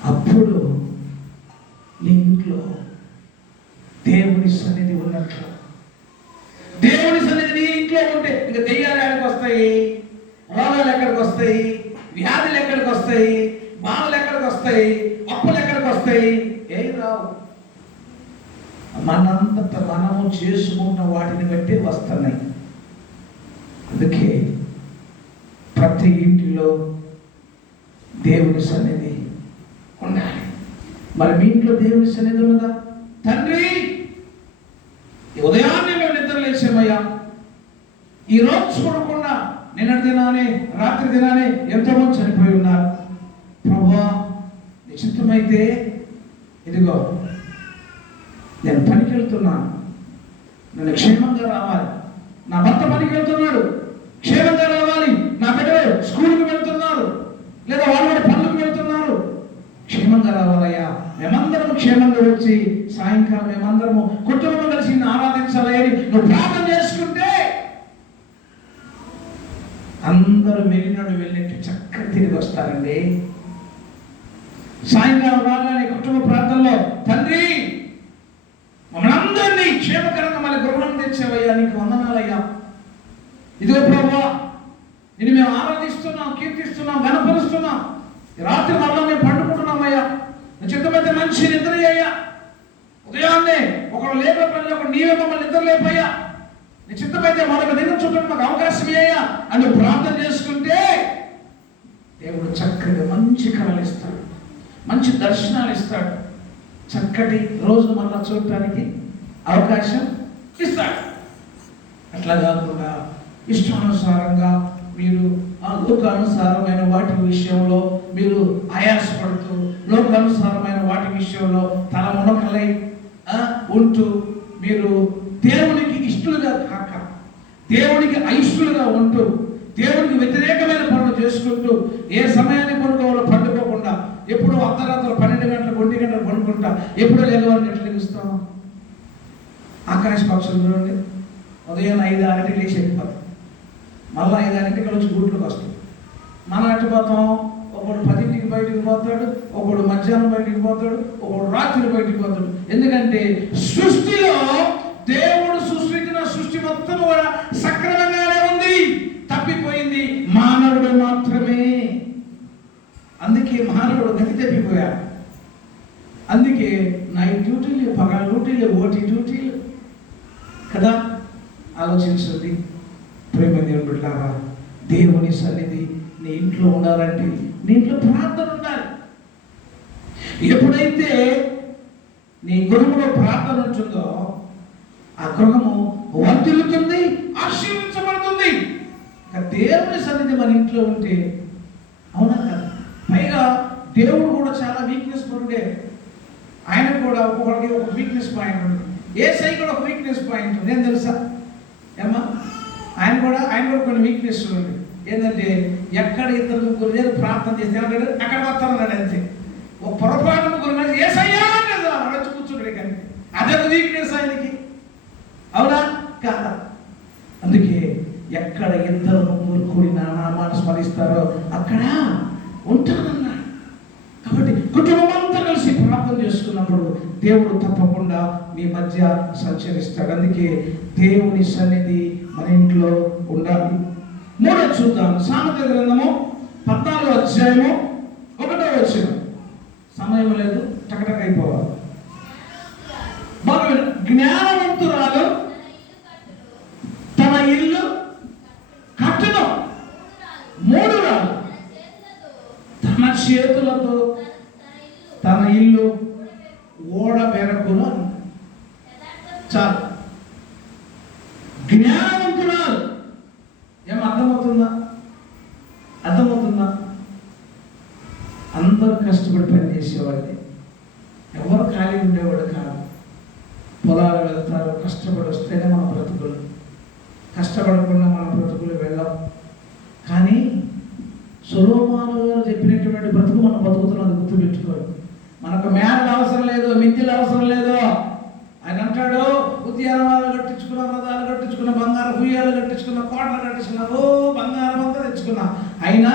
అప్పుడు నీ ఇంట్లో దేవుని సన్నిధి ఉన్నట్లు. దేవుని సన్నిధి నీ ఇంట్లో ఉంటే ఇంకా దెయ్యాలు ఎక్కడికి వస్తాయి, రోగాలు ఎక్కడికి వస్తాయి, వ్యాధులు ఎక్కడికి వస్తాయి, బాధలు ఎక్కడికి వస్తాయి, అప్పులు ఎక్కడికి వస్తాయి? ఏం రావు. మనంత మనము చేసుకున్న వాటిని బట్టి వస్తున్నాయి. అందుకే ప్రతి ఇంటిలో దేవుని సన్నిధి ఉండాలి. మరి మీ ఇంట్లో దేవుని సన్నిధి ఉన్నదా? తండ్రి, ఉదయాన్నే మేము నిద్ర లేచామయ్యా, ఈ రోజు చూడకుండా నిన్నటి దినానే రాత్రి దినానే ఎంతోమంది చనిపోయి ఉన్నారు. ప్రభువా, నిశ్చితమైతే ఇదిగో నేను పనికి వెళ్తున్నాను, నేను క్షేమంగా రావాలి. నా భర్త పనికి వెళ్తున్నాడు, క్షేమంగా రావాలి. నా బిడ్డలు స్కూల్కి వెళ్తున్నారు, లేదా వాళ్ళు పనులకు వెళ్తున్నారు, క్షేమంగా రావాలయ్యా. మేమందరం క్షేమంగా వచ్చి సాయంకాలం మేమందరము కుటుంబం కలిసి ఆరాధించాలని నువ్వు ప్రార్థన చేసుకుంటే అందరూ వెళ్ళినట్టు చక్కగా తిరిగి వస్తారండి. సాయంకాలం రాగానే కుటుంబ ప్రార్థనలో, తండ్రి మమ్మల్ని అందరినీ క్షేమకరంగా మళ్ళీ గృహం తెచ్చావయ్యా, నీకు వందనాలయ్యా. ఇదిగో ప్రభువా, నిన్ను మేము ఆరాధిస్తున్నాం, కీర్తిస్తున్నాం, గణపరుస్తున్నాం. రాత్రి మళ్ళీ మేము పండుకుంటున్నామయ్యా. చిత్తమైతే మంచి నిద్ర అయ్యా. ఉదయాన్నే ఒకడు లేపే పని, ఒకడు నీవే మమ్మల్ని నిద్ర లేపయ్యా. నీ చిత్తమైతే మరొక దినం చూడడానికి మాకు అవకాశం అయ్యా అని ప్రార్థన చేసుకుంటే దేవుడు చక్కగా మంచి కళలు ఇస్తాడు, మంచి దర్శనాలు ఇస్తాడు, చక్కటి రోజు మళ్ళా చూడటానికి అవకాశం ఇస్తాడు. అట్లా కాకుండా ఇష్టానుసారంగా మీరు లోకానుసారమైన వాటి విషయంలో మీరు ఆయాసపడుతూ, లోకానుసారమైన వాటి విషయంలో తల మునకలై ఉంటూ, మీరు దేవునికి ఇష్టలుగా కాక దేవునికి అయిష్టులుగా ఉంటూ, దేవునికి వ్యతిరేకమైన పనులు చేసుకుంటూ, ఏ సమయాన్ని పనుకోవాలో పండుకోకుండా, ఎప్పుడో అర్ధరాత్రులు 12 గంటలకు 1 గంటలకు పడుకుంటా, ఎప్పుడో లేగవాలని ఎట్లా లెగుస్తాం? ఆకాశ పక్షులు చూడండి, ఉదయం 5-6 లేచి వెళ్ళిపోతాం, మళ్ళీ 5-6 వచ్చి గూట్లోకి వస్తాం. మనం అట్టిపోతాం, ఒకడు 10ంటికి బయటికి పోతాడు, ఒకడు మధ్యాహ్నం బయటికి పోతాడు, ఒకడు రాత్రి బయటికి పోతాడు. ఎందుకంటే సృష్టిలో దేవుడు సృష్టించిన సృష్టి మొత్తం కూడా సక్రమంగానే ఉంది, తప్పిపోయింది మానవుడు మాత్రమే. అందుకే మానవుడు గతి తప్పిపోయాడు. అందుకే నైట్ డ్యూటీలు, పగల డ్యూటీలు, ఓటీ డ్యూటీలు కదా. ఆలోచించండి ప్రేమ దేవుని బిడ్డలారా, దేవుని సన్నిధి నీ ఇంట్లో ఉండాలంటే నీ ఇంట్లో ప్రార్థన ఉండాలి. ఎప్పుడైతే నీ గృహంలో ప్రార్థన ఉంటుందో ఆ గృహము వర్ధిల్లుతుంది, ఆశీర్వించబడుతుంది. దేవుని సన్నిధి మన ఇంట్లో ఉంటే, అవునా కదా? పైగా దేవుడు కూడా చాలా వీక్నెస్ పరుడే. ఆయన కూడా ఒక్కొక్కడికి ఒక వీక్నెస్ పాయింట్ ఉంటుంది. ఏసై కూడా ఒక వీక్నెస్ పాయింట్ ఉంది. ఏం తెలుసా? ఏమ్మా ఆయన కూడా కొన్ని వీక్నెస్ ఉంది. ఏంటంటే ఎక్కడ ఇద్దరు ముగ్గురు చేసి ప్రార్థన చేస్తే అక్కడ వస్తారన్నాడు అంతే. ఒక పొరపాటు ముగ్గురు ఏసయ్యా వచ్చి కూర్చుంటాడు. కానీ అదే వీక్నెస్ ఆయనకి, అవునా కాదా? అందుకే ఎక్కడ ఇద్దరు ముగ్గురు కూడి నా మాట స్మరిస్తారో అక్కడ ఉంటానన్నాడు. కాబట్టి కుటుంబం అంతా కలిసి ప్రార్థన చేసుకున్నప్పుడు దేవుడు తప్పకుండా మీ మధ్య సంచరిస్తాడు. అందుకే దేవుని సన్నిధి మన ఇంట్లో ఉండాలి. మూడో చూద్దాం, సామెతల గ్రంథము 14వ అధ్యాయము 1వ వచనం. సమయం లేదు, టకటక అయిపోవాలి. జ్ఞానవంతురాలు తన ఇల్లు కట్టును, మూఢురాలు తన చేతులతో తన ఇల్లు ఓడబెరకును. చాలు. జ్ఞానవంతురాలు ఏం అర్థమవుతుందా? అందరూ కష్టపడి పని చేసేవాళ్ళే, ఎవరు ఖాళీ ఉండేవాడు కాదు. పొలాలు వెళ్తారు, కష్టపడి వస్తేనే మన బ్రతుకులు, కష్టపడకుండా మన బ్రతుకులు వెళ్ళాం. కానీ సొలొమోను గారు చెప్పినటువంటి బ్రతుకు మనం బతుకుతున్నది గుర్తుపెట్టుకోవాలి. మనకు మేడలు అవసరం లేదు, మిద్దెలు అవసరం లేదు. ఆయన అంటాడు, ఉద్యానవాలు కట్టించుకున్న, రథాలు కట్టించుకున్న, బంగారు హుయ్యాలు కట్టించుకున్న, కోటలు కట్టించుకున్న, బంగారం అంతా తెచ్చుకున్నా, అయినా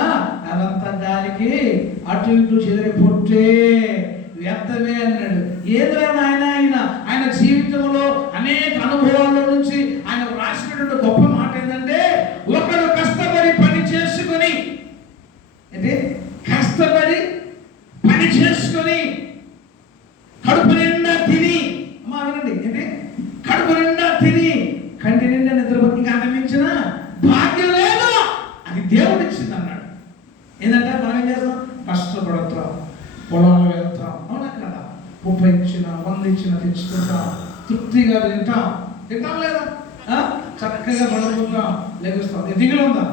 అదంతా గాలికి అటు ఇటు చెదిరి పొట్టే, వ్యర్థమే అన్నాడు. ఏదైనా ఆయన జీవితంలో అనేక అనుభవాల నుంచి ఆయన రాసినటువంటి గొప్ప మాట ఏంటంటే, ఒకరు కష్టపడి పని చేసుకొని, అంటే కష్టపడి పని చేసుకొని కడుపు నిండా తిని, అమ్మా వినండి, అంటే కడుపు నిండా తిని కంటి నిండా నిద్రపోయి ఇంకా అంతమించిన భాగ్యం లేదు, అది దేవుడు ఇచ్చింది అన్నాడు. ఏంటంటే మనం ఏం చేస్తాం? కష్టపడతాం, పొలాలు వెళ్తాం, అవునా కదా? 30 ఇచ్చిన 100 ఇచ్చిన తెచ్చుకుంటాం, తృప్తిగా తింటాం లేదా? చక్కగా పడుకుంటాం, లెగుస్తాం. దిగులు ఉందా?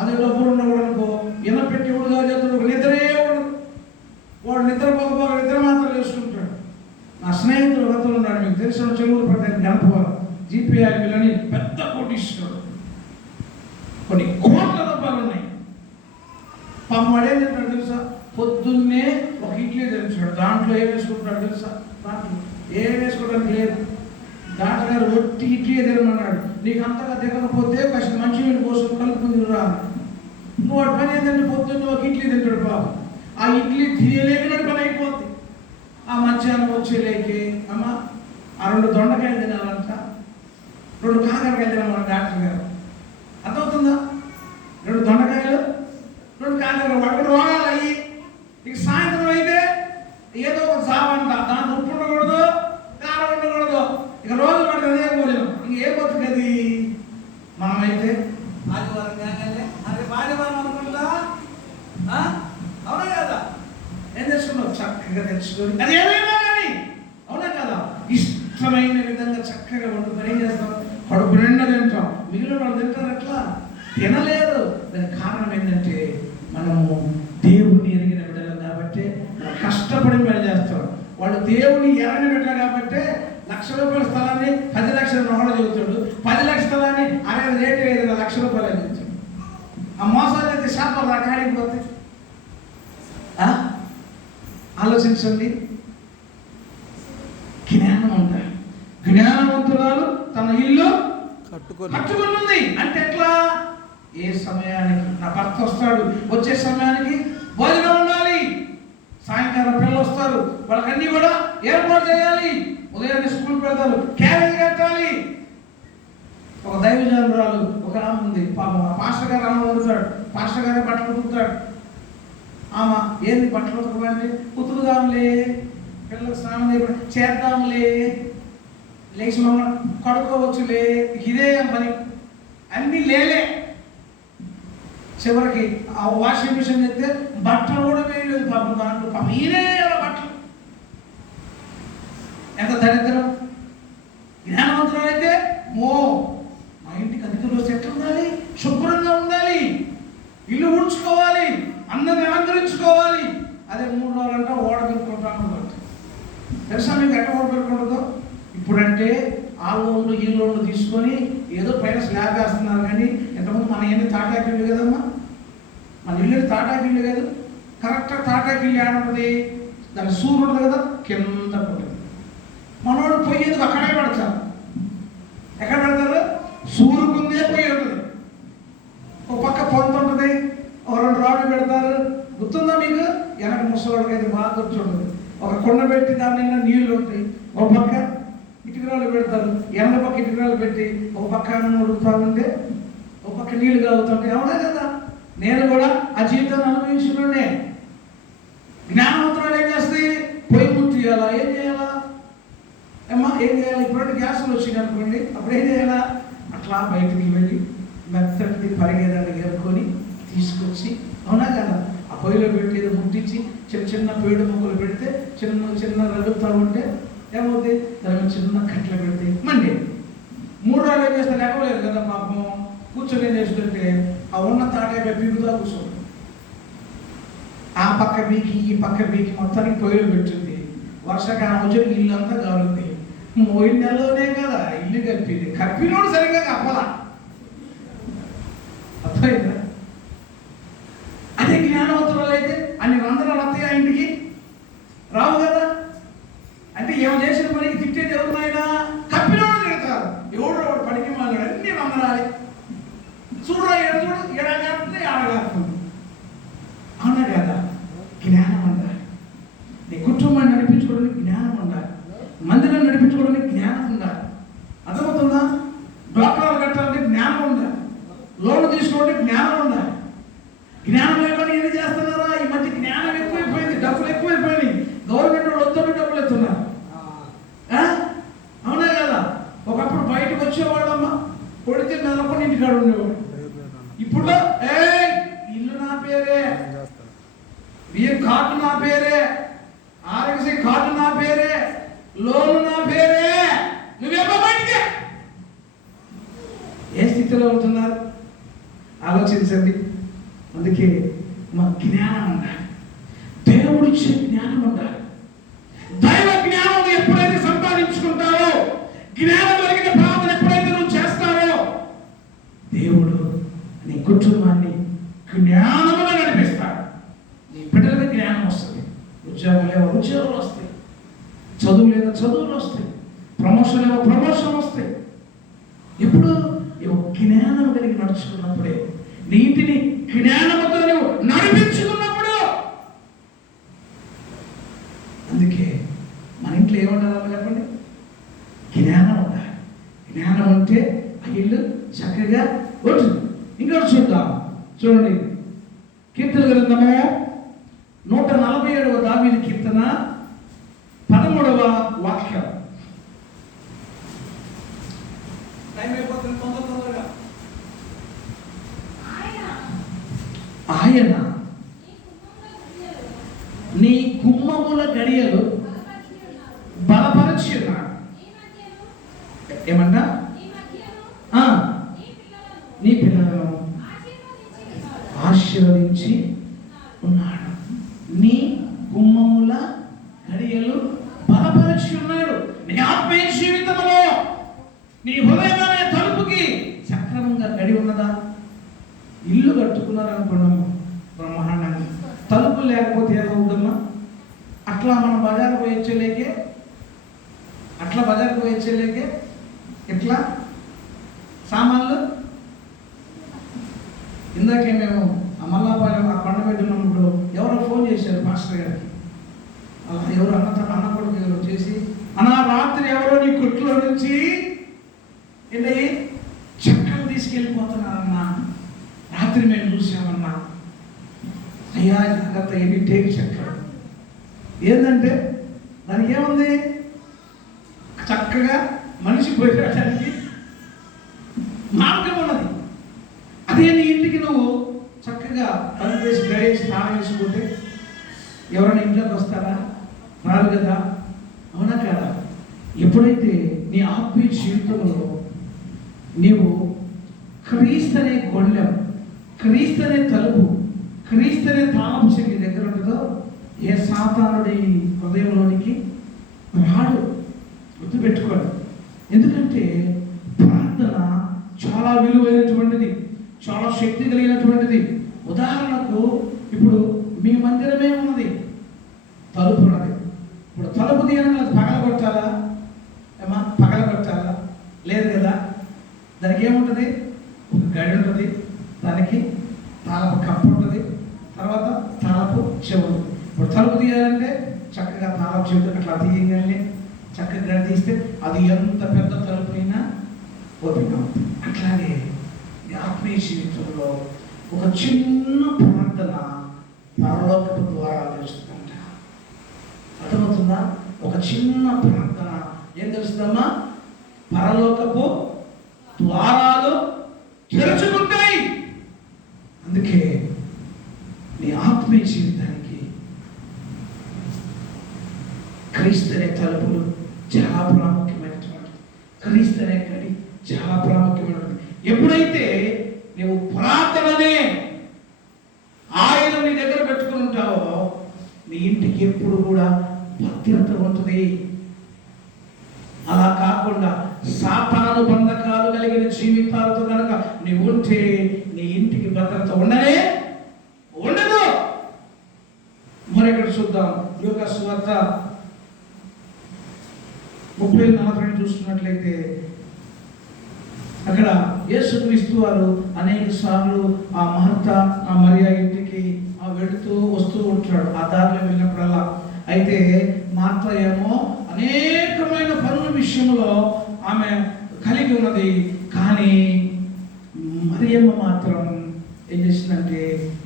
అదే డబ్బులు ఉన్నవాడు అనుకో, పెట్టి ఉడుగా చేస్తాడు, నిద్రే ఉండదు. వాడు నిద్రపోకపోక నిద్ర మాత్రం వేసుకుంటాడు. నా స్నేహితుడు రథులు ఉన్నాడు, మీకు తెలిసిన చెరువులు పడ్డాయి, గణపవరం జీపీఐ అని పెద్ద కోటీశ్వరుడు, కొన్ని కోట్ల రూపాయలు ఉన్నాయి. పాపం వాడు ఏం చేస్తాడు తెలుసా? పొద్దున్నే ఒక ఇడ్లీ తెచ్చాడు, దాంట్లో ఏం వేసుకుంటాడు తెలుసా? దాంట్లో ఏం వేసుకోవడానికి లేదు. డాక్టర్ గారు ఒట్టి ఇడ్లీ తినమన్నాడు. నీకు అంతగా తినకపోతే కాస్త మంచినీళ్ళు కోసం కలుపుకుని రా. నువ్వు వాడి పని ఏంటంటే పొద్దున్న ఒక ఇడ్లీ తింటాడు బాబు. ఆ ఇడ్లీ తినేలేక పని అయిపోద్ది. ఆ మధ్యాహ్నం వచ్చేలేకి అమ్మ ఆ 2 దొండకాయలు తినాలంట, 2 కాకరకాయలు తినాలన్న డాక్టర్ గారు. అర్థమవుతుందా? 2 దొండకాయలు 2 కాకరకాయలు, వాడు రోగాలు అయ్యి ఇక సాయంత్రం అయితే ఏదో ఒక సావంట, దాంట్లో ఉప్పు ఉండకూడదు, కారం ఉండకూడదు, ఇక రోజు పడితే అదే భోజనం. ఇంక ఏ బతుకది? మనమైతే ఆదివారం కాగానే అదే ఆదివారం అనుకుంటా, అవునా కదా? ఏం తెచ్చుకున్నావు? చక్కగా తెచ్చుకొని అది ఏమైనా కానీ, అవునా కదా? ఇష్టమైన విధంగా చక్కగా వండుకొని ఏం చేస్తాం? కడుపు నిండా తింటాం. మిగిలిన వాళ్ళు తింటారు ఎట్లా? తినలేరు. దానికి కారణం ఏంటంటే మనము దేవుణ్ణి ఎరిగిన బిడ్డలం కాబట్టి కష్టపడి పని చేస్తాం. వాడు దేవుని ఎరగిన బిడ్డ కాబట్టి ₹1,00,000 స్థలాన్ని 10 లక్షల నోడ చెబుతాడు, 10 లక్షల స్థలాన్ని 65 లక్షల రూపాయలు చెబుతాడు. ఆ మోసాలు అయితే శాపాలు రకాడికి పోతాయి. ఆలోచించండి. జ్ఞానం ఉంటాయి. జ్ఞానవంతురాలు తన ఇల్లు కట్టుకున్నది అంటే ఎట్లా? ఏ సమయానికి నా భర్త వస్తాడు, వచ్చే సమయానికి భోజనం ఉండాలి, సాయంకాలం పిల్లలు వస్తారు, వాళ్ళకన్నీ కూడా ఏర్పాటు చేయాలి, ఉదయాన్నే స్కూల్ పెడతారు, క్యారేజ్ కట్టాలి. ఒక దైవజనురాలు ఒక ఆమె ఉంది, పాపం పాస్టర్ గారు అమ్మ వండుతాడు, పాస్టర్ గారే బట్టలు ఉతుకుతాడు. ఆమె ఏంది బట్టలు ఉతకమంటే ఉతుకుదాంలే, పిల్లలకు స్నానం చేద్దాంలే, లేచి మమ్మల్ని కడుక్కోవచ్చులే, ఇదే పని, అన్నీ లేలే. చివరికి ఆ వాషింగ్ మిషన్ చేస్తే బట్టలు కూడా వేయలేదు పాపం, దాంట్లో పాపం ఈయనే బట్టలు. ఎంత దరిద్రం! జ్ఞానవంతులు అయితే మా ఇంటికి అతిథులు వస్తే ఎట్లా ఉండాలి? శుభ్రంగా ఉండాలి, ఇల్లు ఊడ్చుకోవాలి, అందరిని అలంకరించుకోవాలి. అదే 3 రోజులంటే ఓడ పెట్టుకుంటాను. తెలుసా మీకు ఎట్లా ఓడ పెట్టుకుంటుందో? ఇప్పుడంటే ఆ లోన్లు ఈ లోన్లు తీసుకొని ఏదో పైన స్లాబ్ వేస్తున్నారు. కానీ ఎంతమంది మన ఏంటి తాటాకిళ్ళు కదమ్మా, మన ఇల్లు తాటాకిళ్ళు కాదు. కరెక్ట్గా తాటాకిళ్ళు ఏడుంటుంది, దాని సూర్యుడు ఉంటుంది కదా, కింద ఉంటుంది. మనోడు పోయేందుకు అక్కడే పెడతారు. ఎక్కడ పెడతారు? సూర్యుకుందే పోయి ఉంటుంది. ఒక పక్క పొంత ఉంటుంది, ఒక 2 రాళ్ళు పెడతారు. గుర్తుందా మీకు? వెనక ముసలోడికి అయితే బాగా గుర్తుంటుంది. ఒక కొండ పెట్టి దాని నిండా నీళ్లు ఉంటాయి. ఒక పక్క ఇటుకరాలు పెడతారు, వెనక పక్క ఇటుకరాలు పెట్టి ఒక పక్క ఉడుకుతా ఉంటే ఒక పక్క నీళ్లు కాగుతుంటాయి. అవునా కదా? నేను కూడా ఆ జీవితాన్ని అనుభవించుకునే. జ్ఞానవంతుడు ఏం చేస్తాయి? పొయ్యి ముట్టియాలా? ఏం చేయాలా అమ్మా? ఏం చేయాలి? ఇప్పుడు గ్యాసులు వచ్చింది అనుకోండి, అప్పుడు ఏం చేయాలా? అట్లా బయటికి వెళ్ళి మెత్తటి పరిగెదాన్ని ఏరుకొని తీసుకొచ్చి, అవునా కదా, ఆ పొయ్యిలో పెట్టి ఏదో ముట్టించి చిన్న చిన్న పేడు మొక్కలు పెడితే చిన్న చిన్న రగులుతూ ఉంటే ఏమవుతుంది? దాని చిన్న కట్టెలు పెడితే మండి 3 రాళ్ళు ఏం చేస్తే లేకపోలేదు కదా పాపం. కూర్చొని ఏం చేస్తుంటే ఆ ఉన్న తాటే పీకుతా కూర్చోండి. ఆ పక్క బీకి ఈ పక్క బీకి మొత్తానికి పొయ్యిలో పెట్టింది. వర్షాకాలం వచ్చి ఇల్లు అంతా కాలుంది. 3 నెలలోనే కదా ఇల్లు కప్పింది. కప్పినోడు సరిగ్గా కప్పలా. అర్థమైందా? అదే జ్ఞానవంతురాలు అయితే అన్ని రంధ్రాలు వస్తాయి, ఆ ఇంటికి రావు కదా. అంటే ఏమో చేసిన పనికి తిట్టేది ఎవరినైనా కప్పినోడు తిడతారు. ఎవడో పనికి మాట్లాడు, అన్ని రంధ్రాలే. చూడరా ఏడు చూడు, ఎడగాడుతుంది ఆడగాడుతుంది. అవునా కదా? జ్ఞానం ఉండాలి. నీ కుటుంబాన్ని నడిపించుకోవడానికి జ్ఞానం ఉండాలి. మందిరాన్ని నడిపించుకోవడానికి జ్ఞానం ఉండాలి. అర్థమవుతుందా? డాక్టర్లు కట్టాలంటే జ్ఞానం ఉండాలి. లోన్ తీసుకోవడానికి జ్ఞానం ఉండాలి. జ్ఞానం లేకుండా ఏం చేస్తున్నారా? ఈ మధ్య జ్ఞానం ఎక్కువైపోయింది, డబ్బులు ఎక్కువైపోయినాయి. గవర్నమెంట్ వాళ్ళు వద్దని డబ్బులు ఎత్తున్నారు. అవునా కదా? ఒకప్పుడు బయటకు వచ్చేవాళ్ళమ్మా, కొడితే నెలకొని ఇంటికాడ ఉండేవాడు. ఇప్పుడు ఇల్లు నా పేరే, బియ్యం కార్డు నా పేరే, ఆర్ఎక్సీ కార్డు నా పేరే, లోన్ నా పేరే. నువ్వేమో బయటికి ఏ స్థితిలో ఉంటున్నారు ఆలోచించండి. అందుకే మా జ్ఞానం ఉండాలి, దేవుడు ఇచ్చే జ్ఞానం ఉండాలి. దైవ జ్ఞానం ఎప్పుడైతే సంపాదించుకుంటావో, జ్ఞానం కలిగిన ప్రార్థన ఎప్పుడైతే నువ్వు చేస్తావో, దేవుడు నీ కుటుంబాన్ని జ్ఞానముగా నడిపిస్తాడు. నీ బిడ్డలకు జ్ఞానం వస్తుంది. ఉద్యోగం లేవో ఉద్యోగాలు వస్తాయి, చదువు లేదా చదువులు వస్తాయి, ప్రమోషన్ లేవో ప్రమోషన్ వస్తాయి. ఇప్పుడు జ్ఞానం కలిగి నడుచుకున్నప్పుడే, నీటిని జ్ఞానముతో నువ్వు నడిపించుకున్నప్పుడు. అందుకే మన ఇంట్లో ఏముండాలి చెప్పండి? జ్ఞానం ఉండాలి. జ్ఞానం ఉంటే ఆ ఇల్లు చక్కగా ఉంటుంది. ఇంకోటి చూద్దాం, చూడండి. కీర్తన గ్రంథము 147వ దావీదు కీర్తన 13వ వాక్యం. ఆయన నీ గుమ్మముల గడియలు బలపరచి ఉన్నాడు. ఏమంటా? నీ పిల్లలను ఆశీర్వదించి ఉన్నాడు. నీ గుమ్మముల గడియలు బలపరచి ఉన్నాడు. నీ ఆత్మీయ జీవితంలో నీ హృదయం అనే తలుపుకి సక్రమంగా గడి ఉన్నదా? ఇల్లు కట్టుకున్నారనుకున్నాము బ్రహ్మాండంగా, తలుపులు లేకపోతే ఏమవుతుందమ్మా? అట్లా మనం బజారు పోయొచ్చేలేకే, అట్లా బజారు పోయొచ్చేలేకే ఎట్లా సామాన్లు. ఇందాకే మేము మల్లాపాలెం ఆ కొండ పెట్టినప్పుడు ఎవరో ఫోన్ చేశారు మాస్టర్ గారికి. అలా ఎవరు అన్న కొడుకు ఎవరు చేసి, అన్న రాత్రి ఎవరో నీ కొట్లో నుంచి ఏంటి చక్కలు తీసుకెళ్ళిపోతున్నారన్నా, రాత్రి మేము చూసామన్నా. అయ్యా జాగ్రత్త, ఎన్ని టేక్ చక్కలు. ఏంటంటే దానికి ఏముంది? చక్కగా మనిషి పోయడానికి మార్గం ఉన్నది. అదే నీ ఇంటికి నువ్వు చక్కగా పని చేసి గడేసి స్నానం వేసుకుంటే ఎవరైనా ఇంట్లోకి వస్తారా? రాదు కదా. అవునా కదా? ఎప్పుడైతే నీ ఆత్మీయ జీవితంలో నీవు క్రీస్తనే గొళ్ళెం, క్రీస్తనే తలుపు, క్రీస్తనే తాళపు చెవి దగ్గర ఉంటుందో ఏ సాతానుడి హృదయంలోనికి రాడు. గుర్తుపెట్టుకోండి. ఎందుకంటే ప్రార్థన చాలా విలువైనటువంటిది, చాలా శక్తి కలిగినటువంటిది. ఉదాహరణకు ఇప్పుడు మీ మందిరమే ఉన్నది, తలుపు ఉన్నది. ఇప్పుడు తలుపు తీయడం అది పగలగొట్టాలా? ఏమా పగలగొట్టాలా? లేదు కదా. దానికి ఏముంటుంది? ఒక గడి ఉంటుంది, దానికి తాళపు కప్పు ఉంటుంది, తర్వాత తాళపు చెవులు. ఇప్పుడు తలుపు తీయాలంటే చక్కగా తాళపు చెవులు అట్లా తీయగానే చక్కగా గడి తీస్తే అది ఎంత పెద్ద తలుపు అయినా ఓపెన్ అవుతుంది. అట్లాగే ఆత్మీయ జీవితంలో ఒక చిన్న ప్రార్థన పరలోకపు ద్వారాలు తెరుస్తుందంట. అర్థమవుతుందా? ఒక చిన్న ప్రార్థన ఏం తెలుస్తుందమ్మా? పరలోకపు ద్వారాలు తెరుచుకుంటాయి. అందుకే నీ ఆత్మీయ జీవితానికి క్రీస్తు అనే తలుపులు చాలా ప్రాముఖ్యమైనటువంటి, క్రీస్తు అనే గడి చాలా ప్రాముఖ్యమైనటువంటి. ఎప్పుడైతే నువ్వు ప్రార్థననే ఆయన నీ దగ్గర పెట్టుకుని ఉంటావో నీ ఇంటికి ఎప్పుడు కూడా భద్రత ఉంటుంది. అలా కాకుండా సాతాను బంధకాలు కలిగిన జీవితాలతో కనుక నీవు ఉంటే నీ ఇంటికి భద్రత ఉండనే ఉండదు. మరి ఇక్కడ చూద్దాం, యోగా సువార్త 30:42 చూస్తున్నట్లయితే అక్కడ యేసుక్రీస్తు వారు అనేక సార్లు ఆ మార్త ఆ మరియా ఇంటికి వెళుతూ వస్తూ ఉంటాడు. ఆ దారిలో వెళ్ళినప్పుడల్లా అయితే మార్త ఏమో అనేకమైన పనుల విషయంలో ఆమె కలిగి ఉన్నది. కానీ మరియమ్మ మాత్రం ఏం చేసిందంటే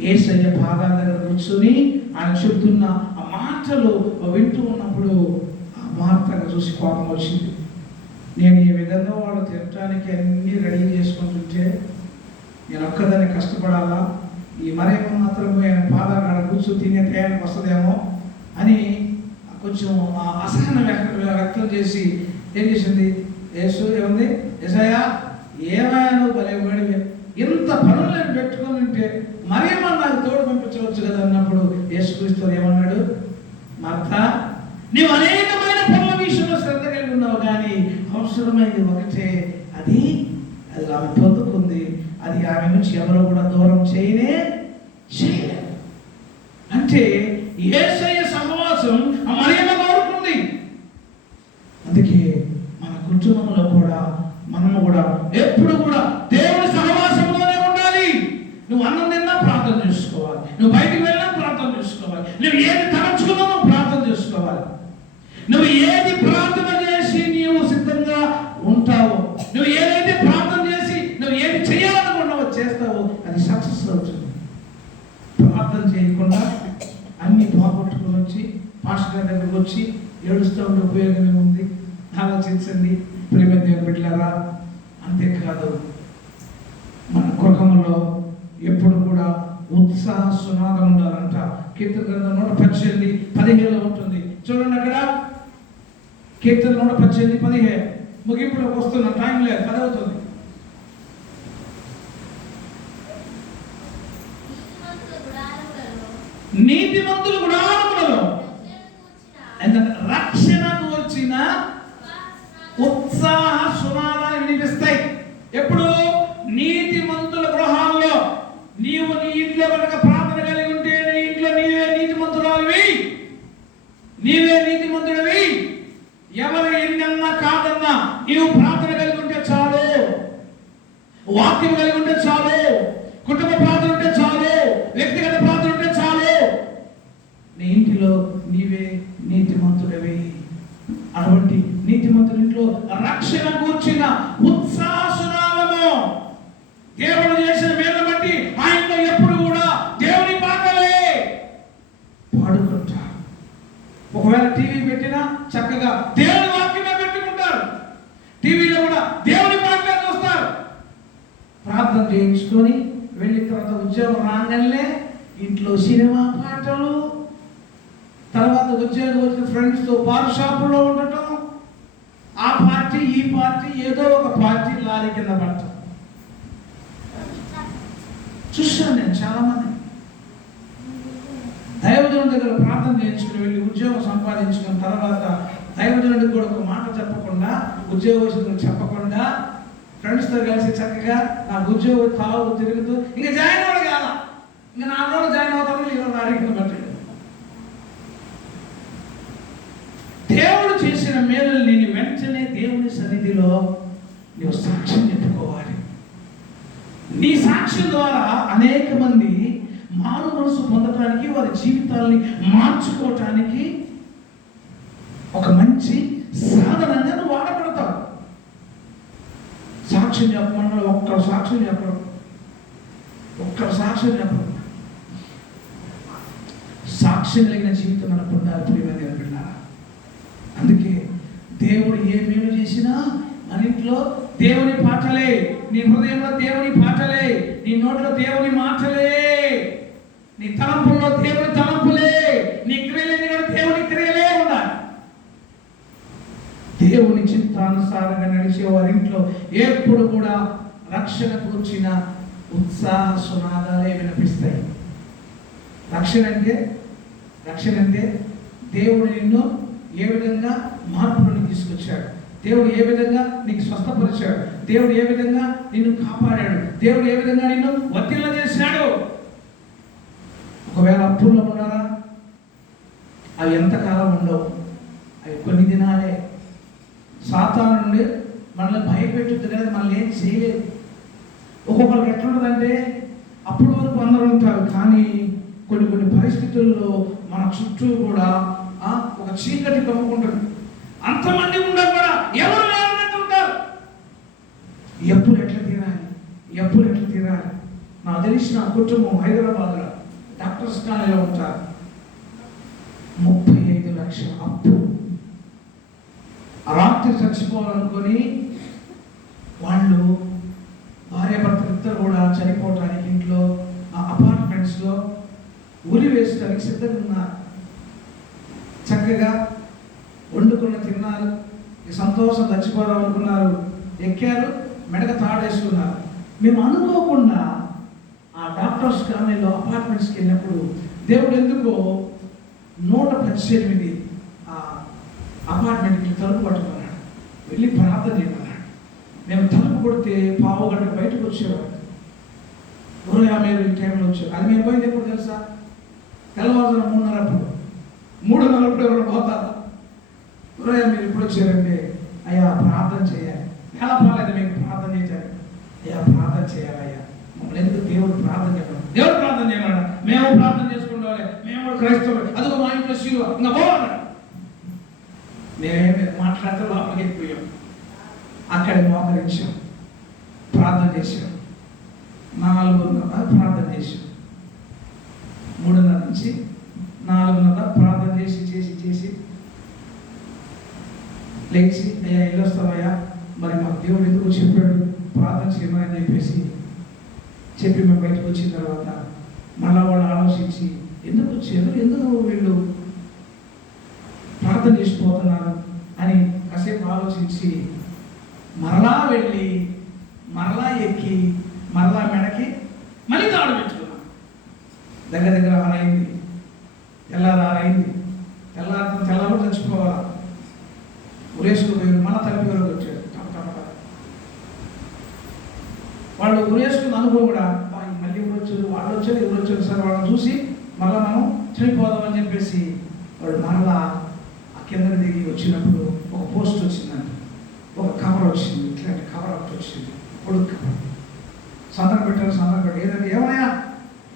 యేసయ్య పాదాల దగ్గర కూర్చొని ఆయన చెప్తున్న ఆ మాటలు వింటూ ఉన్నప్పుడు ఆ మార్తను చూసి కోపం వచ్చింది. నేను ఈ విధంగా వాళ్ళు తినడానికి అన్నీ రెడీ చేసుకుంటుంటే నేను ఒక్కదాన్ని కష్టపడాలా, ఈ మరియమ్మ మాత్రం ఆయన పాదాల కాడ కూర్చొని తినే టయానికి వస్తుందేమో అని కొంచెం అసహనం వ్యక్తం చేసి ఏం చేసింది? యేసు ఏముంది? యేసయ్యా ఏమైనా నువ్వు బలపడి ఇంత పనులు నేను పెట్టుకొని ఉంటే మరియమ్మ నాకు తోడు పంపించవచ్చు కదా అన్నప్పుడు యేసుక్రీస్తు ఏమన్నాడు? మార్త, నీవు అనేకమైన పనుల విషయంలో శ్రద్ధ కలిగి ఉన్నావు, కానీ అవసరమైంది ఒకటే, అది ఆమె పొందుకుంది. అది ఆమె నుంచి ఎవరో కూడా దూరం చేయలేదు. అంటే యేసయ్య సహవాసం ఆ మరియమ్మ కోరుకుంది. అందుకే మన కుటుంబంలో కూడా మనము కూడా ఎప్పుడు కూడా దేవుని సహవాసంలోనే ఉండాలి. నువ్వు అన్నం తిన్నా ప్రార్థన చేసుకోవాలి, నువ్వు బయటికి వెళ్ళినా ప్రార్థన చేసుకోవాలి, నువ్వు ఏది తలంచుకున్నా నువ్వు ప్రార్థన చేసుకోవాలి. నువ్వు ఏది ప్రార్థన చేసి నీవు సిద్ధంగా ఉంటావో, నువ్వు ఏదైతే ప్రార్థన చేసి నువ్వు ఏది చేయాలనుకున్నావో చేస్తావో అది సక్సెస్ అవుతుంది. ప్రార్థన చేయకుండా అన్ని పోగొట్టుకుని వచ్చి పాస్టర్ దగ్గరకు వచ్చి ఏడుస్తూ ఉండే ఉపయోగమే ఉంది? ఆలోచించండి ప్రేమ దేవుని బిడ్డలారా. అంతేకాదు మన గృహంలో ఎప్పుడు కూడా ఉత్సాహ సునాదం ఉండాలంట. కీర్తన గ్రంథం 118:15 ఉంటుంది. చూడండి అక్కడ కీర్తన 118:15 ముగింపులోకి వస్తున్న టైం లేదు, 10 అవుతుంది. నీతిమంతులు గుడారములలో రక్షణకు వచ్చిన ఉత్సాహ సునాదాలు వినిపిస్తాయి. ఎప్పుడు? నీతిమంతుల గృహాల్లో. నీవు నీ ఇంట్లో కనుక ప్రార్థన కలిగి ఉంటే నీ ఇంట్లో నీవే నీతిమంతురాలివి, నీవే నీతిమంతుడివి. ఎవరు ఎన్నన్నా కాదన్నా నీవు ప్రార్థన కలిగి ఉంటే చాలు, వాక్యం కలిగి ఉంటే చాలు, కుటుంబ ప్రార్థన ఉంటే చాలు, వ్యక్తిగత ప్రార్థన ఉంటే చాలు. నీ ఇంటిలో నీవే నీతిమంతుడివి. అటువంటి నీతిమంతుడి ఇంట్లో రక్షణ కూర్చిన ఉత్సాహసునామము, దేవుడు చేసిన మేలు బట్టి ఆయనలో ఎప్పుడు కూడా దేవుని పాటలే పాడుకుంటారు. ఒకవేళ టీవీ పెట్టినా చక్కగా దేవుని వాక్యమే పెట్టుకుంటారు. టీవీలో కూడా దేవుని పాటలే చూస్తారు. ప్రార్థన చేయించుకొని వెళ్ళిన తర్వాత ఉద్యోగం రాగానే ఇంట్లో సినిమా పాటలు, తర్వాత ఉద్యోగం వచ్చిన ఫ్రెండ్స్తో బార్ షాపుల్లో ఉండటం, ఆ పార్టీ ఈ పార్టీ ఏదో ఒక పార్టీ లారీ కింద పడటం చూశాను నేను చాలా మంది. దైవజనుల దగ్గర ప్రార్థన చేయించుకుని వెళ్ళి ఉద్యోగం సంపాదించుకున్న తర్వాత దైవజనుడికి కూడా ఒక మాట చెప్పకుండా, ఉద్యోగస్తులకు చెప్పకుండా, ఫ్రెండ్స్తో కలిసి చక్కగా నాకు ఉద్యోగం తావు తిరుగుతూ ఇంకా జాయిన్ అవ్వడు కాదా, ఇంకా 4 రోజులు జాయిన్ అవుతాను, 20 అడిగిన బట్టాడు. దేవుడు చేసిన మేలు నేను వెంటనే దేవుని సన్నిధిలో నీవు సాక్ష్యం చెప్పుకోవాలి. నీ సాక్ష్యం ద్వారా అనేక మంది మారు మనసు పొందటానికి, వారి జీవితాల్ని మార్చుకోవటానికి ఒక మంచి సాధనంగా నువ్వు వాడబడతావు. సాక్ష్యం చెప్పమన్నా ఒక్కరు సాక్ష్యం చెప్పరు, ఒక్కరు సాక్ష్యం చెప్పరు. సాక్ష్యం కలిగిన జీవితం మన పొందాలి ప్రియమైన బిడ్డలారా. అందుకే దేవుడు ఏ మేలు చేసినా మన ఇంట్లో దేవుని పాటలే, నీ హృదయంలో దేవుని పాటలే, నీ నోట్లో దేవుని మాటలే, నీ తలంపుల్లో దేవుని తలంపులే, నీ క్రియలు దేవుని క్రియలే ఉండాలి. దేవుని చిత్తానుసారంగా నడిచే వారి ఇంట్లో ఎప్పుడు కూడా రక్షణ కూర్చిన ఉత్సాహ సునాదాలే వినిపిస్తాయి. రక్షణ అంటే దేవుడు నిన్ను ఏ విధంగా మార్పులోకి తీసుకొచ్చాడు, దేవుడు ఏ విధంగా నీకు స్వస్థపరిచాడు, దేవుడు ఏ విధంగా నిన్ను కాపాడాడు, దేవుడు ఏ విధంగా నిన్ను వర్ధిల్ల చేశాడు. ఒకవేళ అప్పుల్లో ఉన్నారా, అవి ఎంతకాలం ఉండవు, అవి కొన్ని దినాలే. సాతాను నుండి మనల్ని భయపెట్టుద్ది కదా, మనల్ని ఏం చేయలేదు. ఒక్కొక్కరికి ఎట్లుంటుందంటే అప్పటి వరకు అందరూ ఉంటారు, కానీ కొన్ని పరిస్థితుల్లో మన చుట్టూ కూడా ఒక చీకటి కమ్ముకుంటుంది. అంతమంది ఉండరు కూడా, ఎవరు లేనట్టు ఉంటారు. ఎప్పుడు ఎట్లా తీరాలి. నాకు తెలిసిన కుటుంబం హైదరాబాద్లో డాక్టర్స్ కాలేజీలో ఉంటారు. 35 లక్షల అప్పు. రాత్రి చచ్చిపోవాలనుకొని వాళ్ళు భార్యాభర్తలు ఇద్దరు కూడా చనిపోవటానికి ఇంట్లో అపార్ట్మెంట్స్లో ఉరి వేసడానికి సిద్ధంగా ఉన్నారు. చక్కగా వండుకున్న తిన్నారు, సంతోషం చచ్చిపోదాం అనుకున్నారు, ఎక్కారు, మెడక తాడేసుకున్నారు. మేము అనుకోకుండా ఆ డాక్టర్స్ కాలనీలో అపార్ట్మెంట్స్కి వెళ్ళినప్పుడు దేవుడు ఎందుకో 118 అపార్ట్మెంట్కి తలుపు పట్టుకున్నాడు, వెళ్ళి ప్రార్థన చేయమన్నాడు. మేము తలుపు కొడితే 1/2 గంట బయటకు వచ్చేవాడు. 50 ఈ టైంలో వచ్చారు. అది మేము పోయింది ఎప్పుడు తెలుసా? తెల్లవారుజామున 3:30 ఎవరు పోతారు. మీరు ఇప్పుడు వచ్చారంటే, అయ్యా ప్రార్థన చేయాలి. ఎలా పర్లేదు, మీకు ప్రార్థన చేయాలి, అయ్యా ప్రార్థన చేయాలి, అయ్యా మమ్మల్ని ఎందుకు దేవుడు ప్రార్థన చేయమన్నాడు, దేవుడు ప్రార్థన చేయమన్నాడు, మేము ప్రార్థన చేసుకుంటాం, మేము క్రైస్తవులు, అదిగో మా ఇంట్లో శిలువ ఇంకా పోవాలి. మేమేమి మాట్లాడితే లోపలికి వెళ్ళిపోయాం. అక్కడ మోకరించాం, ప్రార్థన చేసాం. 4:30 ప్రార్థన చేసాం. 3:30 నుంచి 4:30 ప్రార్థన చేసి లేచి, అయ్యా ఇల్లు వస్తావయ్యా, మరి మాకు దేవుడు ఎందుకు చెప్పాడు ప్రార్థన చేయమని చెప్పి మేము బయటకు వచ్చిన తర్వాత మళ్ళా వాళ్ళు ఆలోచించి ఎందుకు వచ్చారు, ఎందుకు వీళ్ళు ప్రార్థన చేసిపోతున్నారు అని కాసేపు ఆలోచించి మరలా వెళ్ళి మరలా ఎక్కి మరలా మెడకి మళ్ళీ తాడు పెట్టుకున్నాం. దగ్గర 6 అయింది, తెల్లారు 6 అయింది. తెల్లారు చచ్చిపోవాలా, ఉరేసుకు పోయారు. మళ్ళా తల్లి పేరు వచ్చారు. వాళ్ళు ఉరేసుకున్న అనుభవం కూడా, మళ్ళీ వాళ్ళు వచ్చారు సార్, వాళ్ళని చూసి మళ్ళీ మనం చనిపోదామని చెప్పేసి వాళ్ళు మరలా ఆ కిందకి దిగి వచ్చినప్పుడు ఒక పోస్ట్ వచ్చిందంట, ఒక కవర్ వచ్చింది, ఇట్లాంటి కవర్ ఒకటి వచ్చింది, పొడుగు కవర్. సందర్భం పెట్టారు, ఏదంటే ఏమయ్యా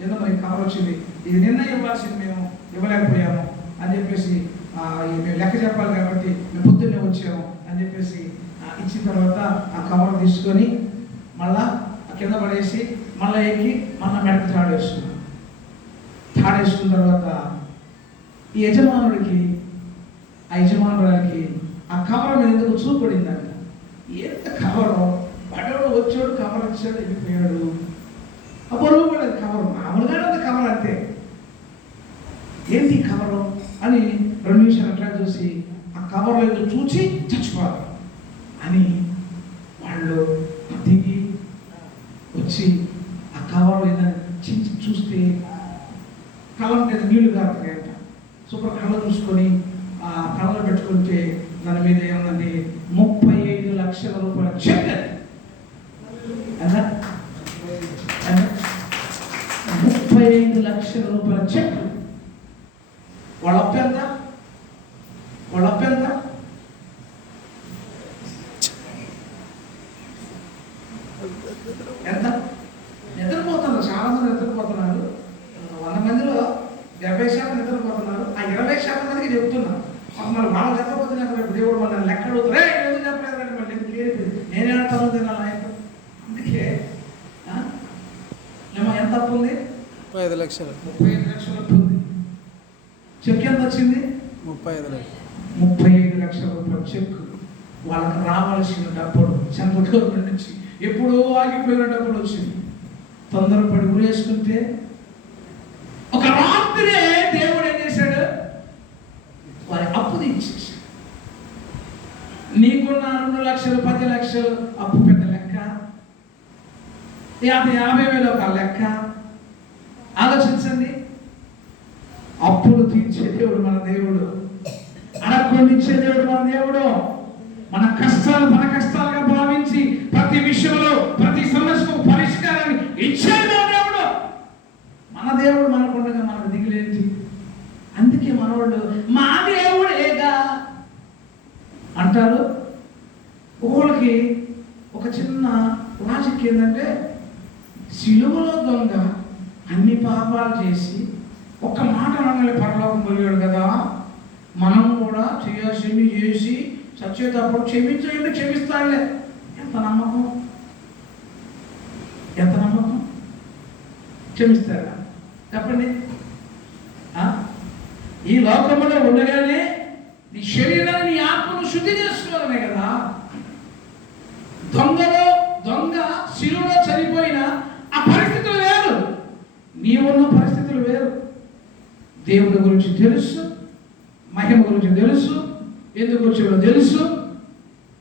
ఏదో మరి కవర్ వచ్చింది, ఇది నిన్న ఇవ్వాల్సింది మేము ఇవ్వలేకపోయాము అని చెప్పేసి, మేము లెక్క చెప్పాలి కాబట్టి మేము పొద్దున్నే వచ్చాము అని చెప్పేసి ఇచ్చిన తర్వాత ఆ కవర్ తీసుకొని మళ్ళా కింద పడేసి మళ్ళీ ఎక్కి మళ్ళీ మెడకు తాడేసుకున్నాం. తాడేసుకున్న తర్వాత ఈ యజమానురాలికి ఆ కవర్ మీద ఎందుకు చూపడిందంట. ఎంత కవరు, వాడేవాడు వచ్చాడు, కవర్ ఇచ్చాడు, వెళ్ళిపోయాడు. ఆ బరువు పడేది కవర్, మామూలుగానే ఉంది కవర్ అంతే. ఏంటి కవరు అని 2 నిమిషాలు అట్లా చూసి ఆ కవర్లో ఏదో చూసి చచ్చిపోవాలి అని వాళ్ళు దిగి వచ్చి ఆ కవర్లో ఏదైనా చించి చూస్తే కళ్ళ మీద నీళ్లు కారుతాయంట. సూపర్ కళ్ళ చూసుకొని ఆ కళ్ళలో పెట్టుకుంటే దాని మీద ఏముందండి 35 లక్షల రూపాయల చెక్. ఎంత? 35 లక్షల రూపాయల చెక్. వాళ్ళ అప్పు ఎంత? ఎంత? నిద్రపోతున్నారు, చాలా మంది నిద్రపోతున్నారు. 100 మందిలో 70% నిద్రపోతున్నారు. ఆ 20% మందికి చెప్తున్నా. మరి వాళ్ళు నిద్రపోతున్నారు, దేవుడు మన లెక్క అడుగుతారు. ఎందుకు చెప్పలేదండి మళ్ళీ ఎందుకు లేదు, నేనే తను తినాలి. అందుకే ఎంత అప్పు ఉంది? 35 లక్షలు. 35 లక్షలు అప్పు ఉంది. చెక్ ఎంత వచ్చింది? 35 లక్షలు. 35 లక్షల రూపాయల చెక్. వాళ్ళకి రావాల్సిన డబ్బులు సెంట్రల్ గవర్నమెంట్ నుంచి ఎప్పుడో ఆగిపోయిన డబ్బులు వచ్చింది. తొందరపడి ఊరేసుకుంటే ఒక రాత్రే దేవుడు ఏం చేశాడు? వారి అప్పు తీసేసాడు. నీకున్న 2 లక్షలు 10 లక్షలు అప్పు పెద్ద లెక్క, 50,000 ఒక లెక్క. ఆలోచించండి. అప్పులు తీర్చే దేవుడు మన దేవుడు, అడగొండిచ్చే దేవుడు మన దేవుడు. మన కష్టాలు మన కష్టాలుగా భావించి ప్రతి విషయంలో ప్రతి సమస్యకు పరిష్కారాన్ని ఇచ్చేది మన దేవుడు. మన దేవుడు మనకుండగా మనకు దిగులేంటి? అందుకే మనవాళ్ళు మా దేవుడేగా అంటారు. ఒకళ్ళకి ఒక చిన్న లాజిక్ ఏంటంటే, సిలువలో దొంగ అన్ని పాపాలు చేసి ఒక్క మాట అనగానే పరలోకం పోయాడు కదా, మనం కూడా చేయాల్సింది చేసి చచ్చేటప్పుడు క్షమించండి క్షమిస్తాడులే. ఎంత నమ్మకం, ఎంత నమ్మకం! క్షమిస్తాడా? చెప్పండి. ఈ లోకంలో ఉండగానే నీ శరీరాన్ని నీ ఆత్మను శుద్ధి చేసుకోవాలనే కదా. దొంగ శిలువలో చనిపోయిన ఆ పరిస్థితులు వేరు, నీవున్న పరిస్థితులు వేరు. దేవుడి గురించి తెలుసు, మహిమ గురించి తెలుసు, ఎందుకు వచ్చాడో తెలుసు,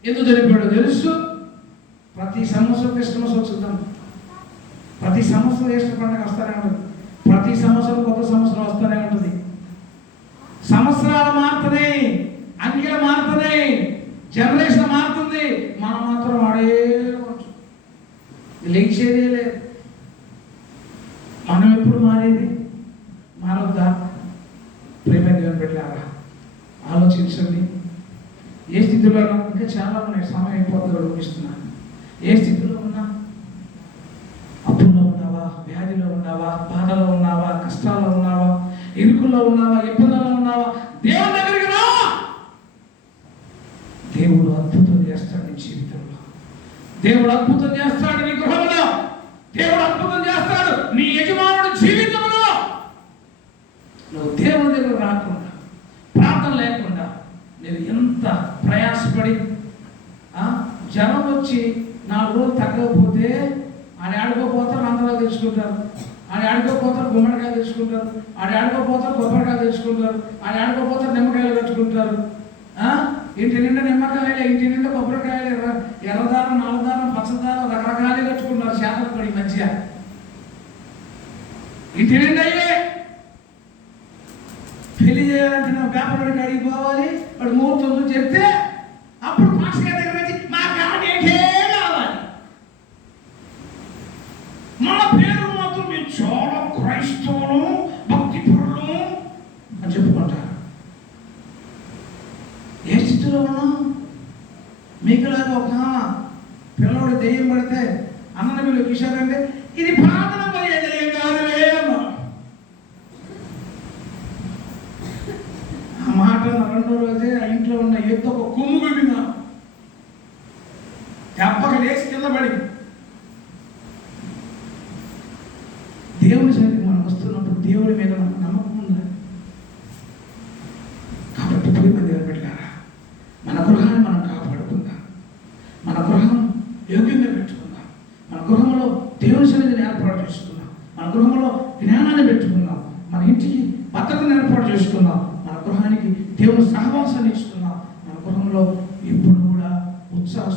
ఎందుకు చనిపోయాడో తెలుసు. ప్రతి సంవత్సరం క్రిస్మస్ వచ్చుద్దాం, ప్రతి సంవత్సరం ఈస్టర్ పండుగ వస్తూనే ఉంటుంది, ప్రతి సంవత్సరం కొత్త సంవత్సరం వస్తూనే ఉంటుంది. సంవత్సరాలు మారుతున్నాయి, అంకెలు మారుతున్నాయి, జనరేషన్ మారుతుంది. మనం మాత్రం వాడే లేచేదే లేదు. మనం ఎప్పుడు మారేది? మారొద్దా? ప్రేమ దేవుని పెట్టారా? ఆలోచించండి. ఏ స్థితిలో ఇంకా చాలా ఉన్నాయి, సమయం అయిపోతుంది ఊహిస్తున్నాను. ఏ స్థితిలో ఉన్నా, అప్పుల్లో ఉన్నావా, వ్యాధిలో ఉన్నావా, బాధలో ఉన్నావా, కష్టాల్లో ఉన్నావా, ఇరుకుల్లో ఉన్నావా, ఇబ్బందుల్లో ఉన్నావా, దేవుని దగ్గరికి రా. దేవుడు అద్భుతం చేస్తాడు నీ జీవితంలో, దేవుడు అద్భుతం చేస్తాడు నీ గృహంలో, దేవుడు అద్భుతం చేస్తాడు నీ యజమానుడి జీవితంలో. నువ్వు దేవుని దగ్గర రాకుండా, ప్రార్థన లేకుండా, నేను ఎంత ప్రయాసపడి జ్వరం వచ్చి 4 రోజులు తగ్గకపోతే ఆడ ఆడుకోపోతారు, రంధ్రాలు తెచ్చుకుంటారు, ఆడ ఆడుకోపోతారు, గుమ్మడికాయలు తెచ్చుకుంటారు, ఆడ ఆడుకోపోతారు, కొబ్బరికాయలు తెచ్చుకుంటారు, ఆడ ఆడుకోపోతారు, నిమ్మకాయలు పెట్టుకుంటారు. ఇంటి నిండా నిమ్మకాయలు, ఇంటి నిండా కొబ్బరికాయలు, ఎర్రదారం, నల్లదారం, పచ్చదారం రకరకాలు కట్టుకుంటారు. చేతలు కూడా ఈ మధ్య ఇంటి నిండా పెళ్లి చేయాలంటే నా వ్యాపారానికి అడిగి పోవాలి, వాడు ముహూర్తం చెప్తే అప్పుడు పాస్టర్ గారి దగ్గర వచ్చి మా కార్డు ఏంటే కావాలి. మన పేరు మాత్రం మేము చాలా క్రైస్తవులు, భక్తిపరులు అని చెప్పుకుంటారు. ఏ స్థితిలో ఉన్నాం? మీకులాగా ఒక పిల్లవాడు దెయ్యం పడితే అన్న వీళ్ళు చూశారంటే ఇది ప్రార్థన పోయేది కాదులే అన్నా. ఆ మాట 2వ రోజే ఆ ఇంట్లో ఉన్న ఏదో ఒక కొమ్ము గుమిందా, దెబ్బకి లేచి కింద పడి. దేవుడి సరికి మనం వస్తున్నప్పుడు దేవుడి మీద మనకు నమ్మకం ఉందా? కాబట్టి ప్రేమ దేవుని పెట్టారా, మన గృహాన్ని మనం కాపాడుకుందాం, మన గృహం యోగ్యంగా పెట్టుకుందాం, మన గృహంలో దేవుని సన్నిధిని ఏర్పాటు చేసుకుందాం, మన గృహంలో జ్ఞానాన్ని పెట్టుకుందాం, మన ఇంటికి భద్రతను ఏర్పాటు చేసుకుందాం, మన గృహానికి దేవుని సహవాసాన్ని ఇచ్చుకుందాం. మన గృహంలో ఎప్పుడు కూడా ఉత్సాహం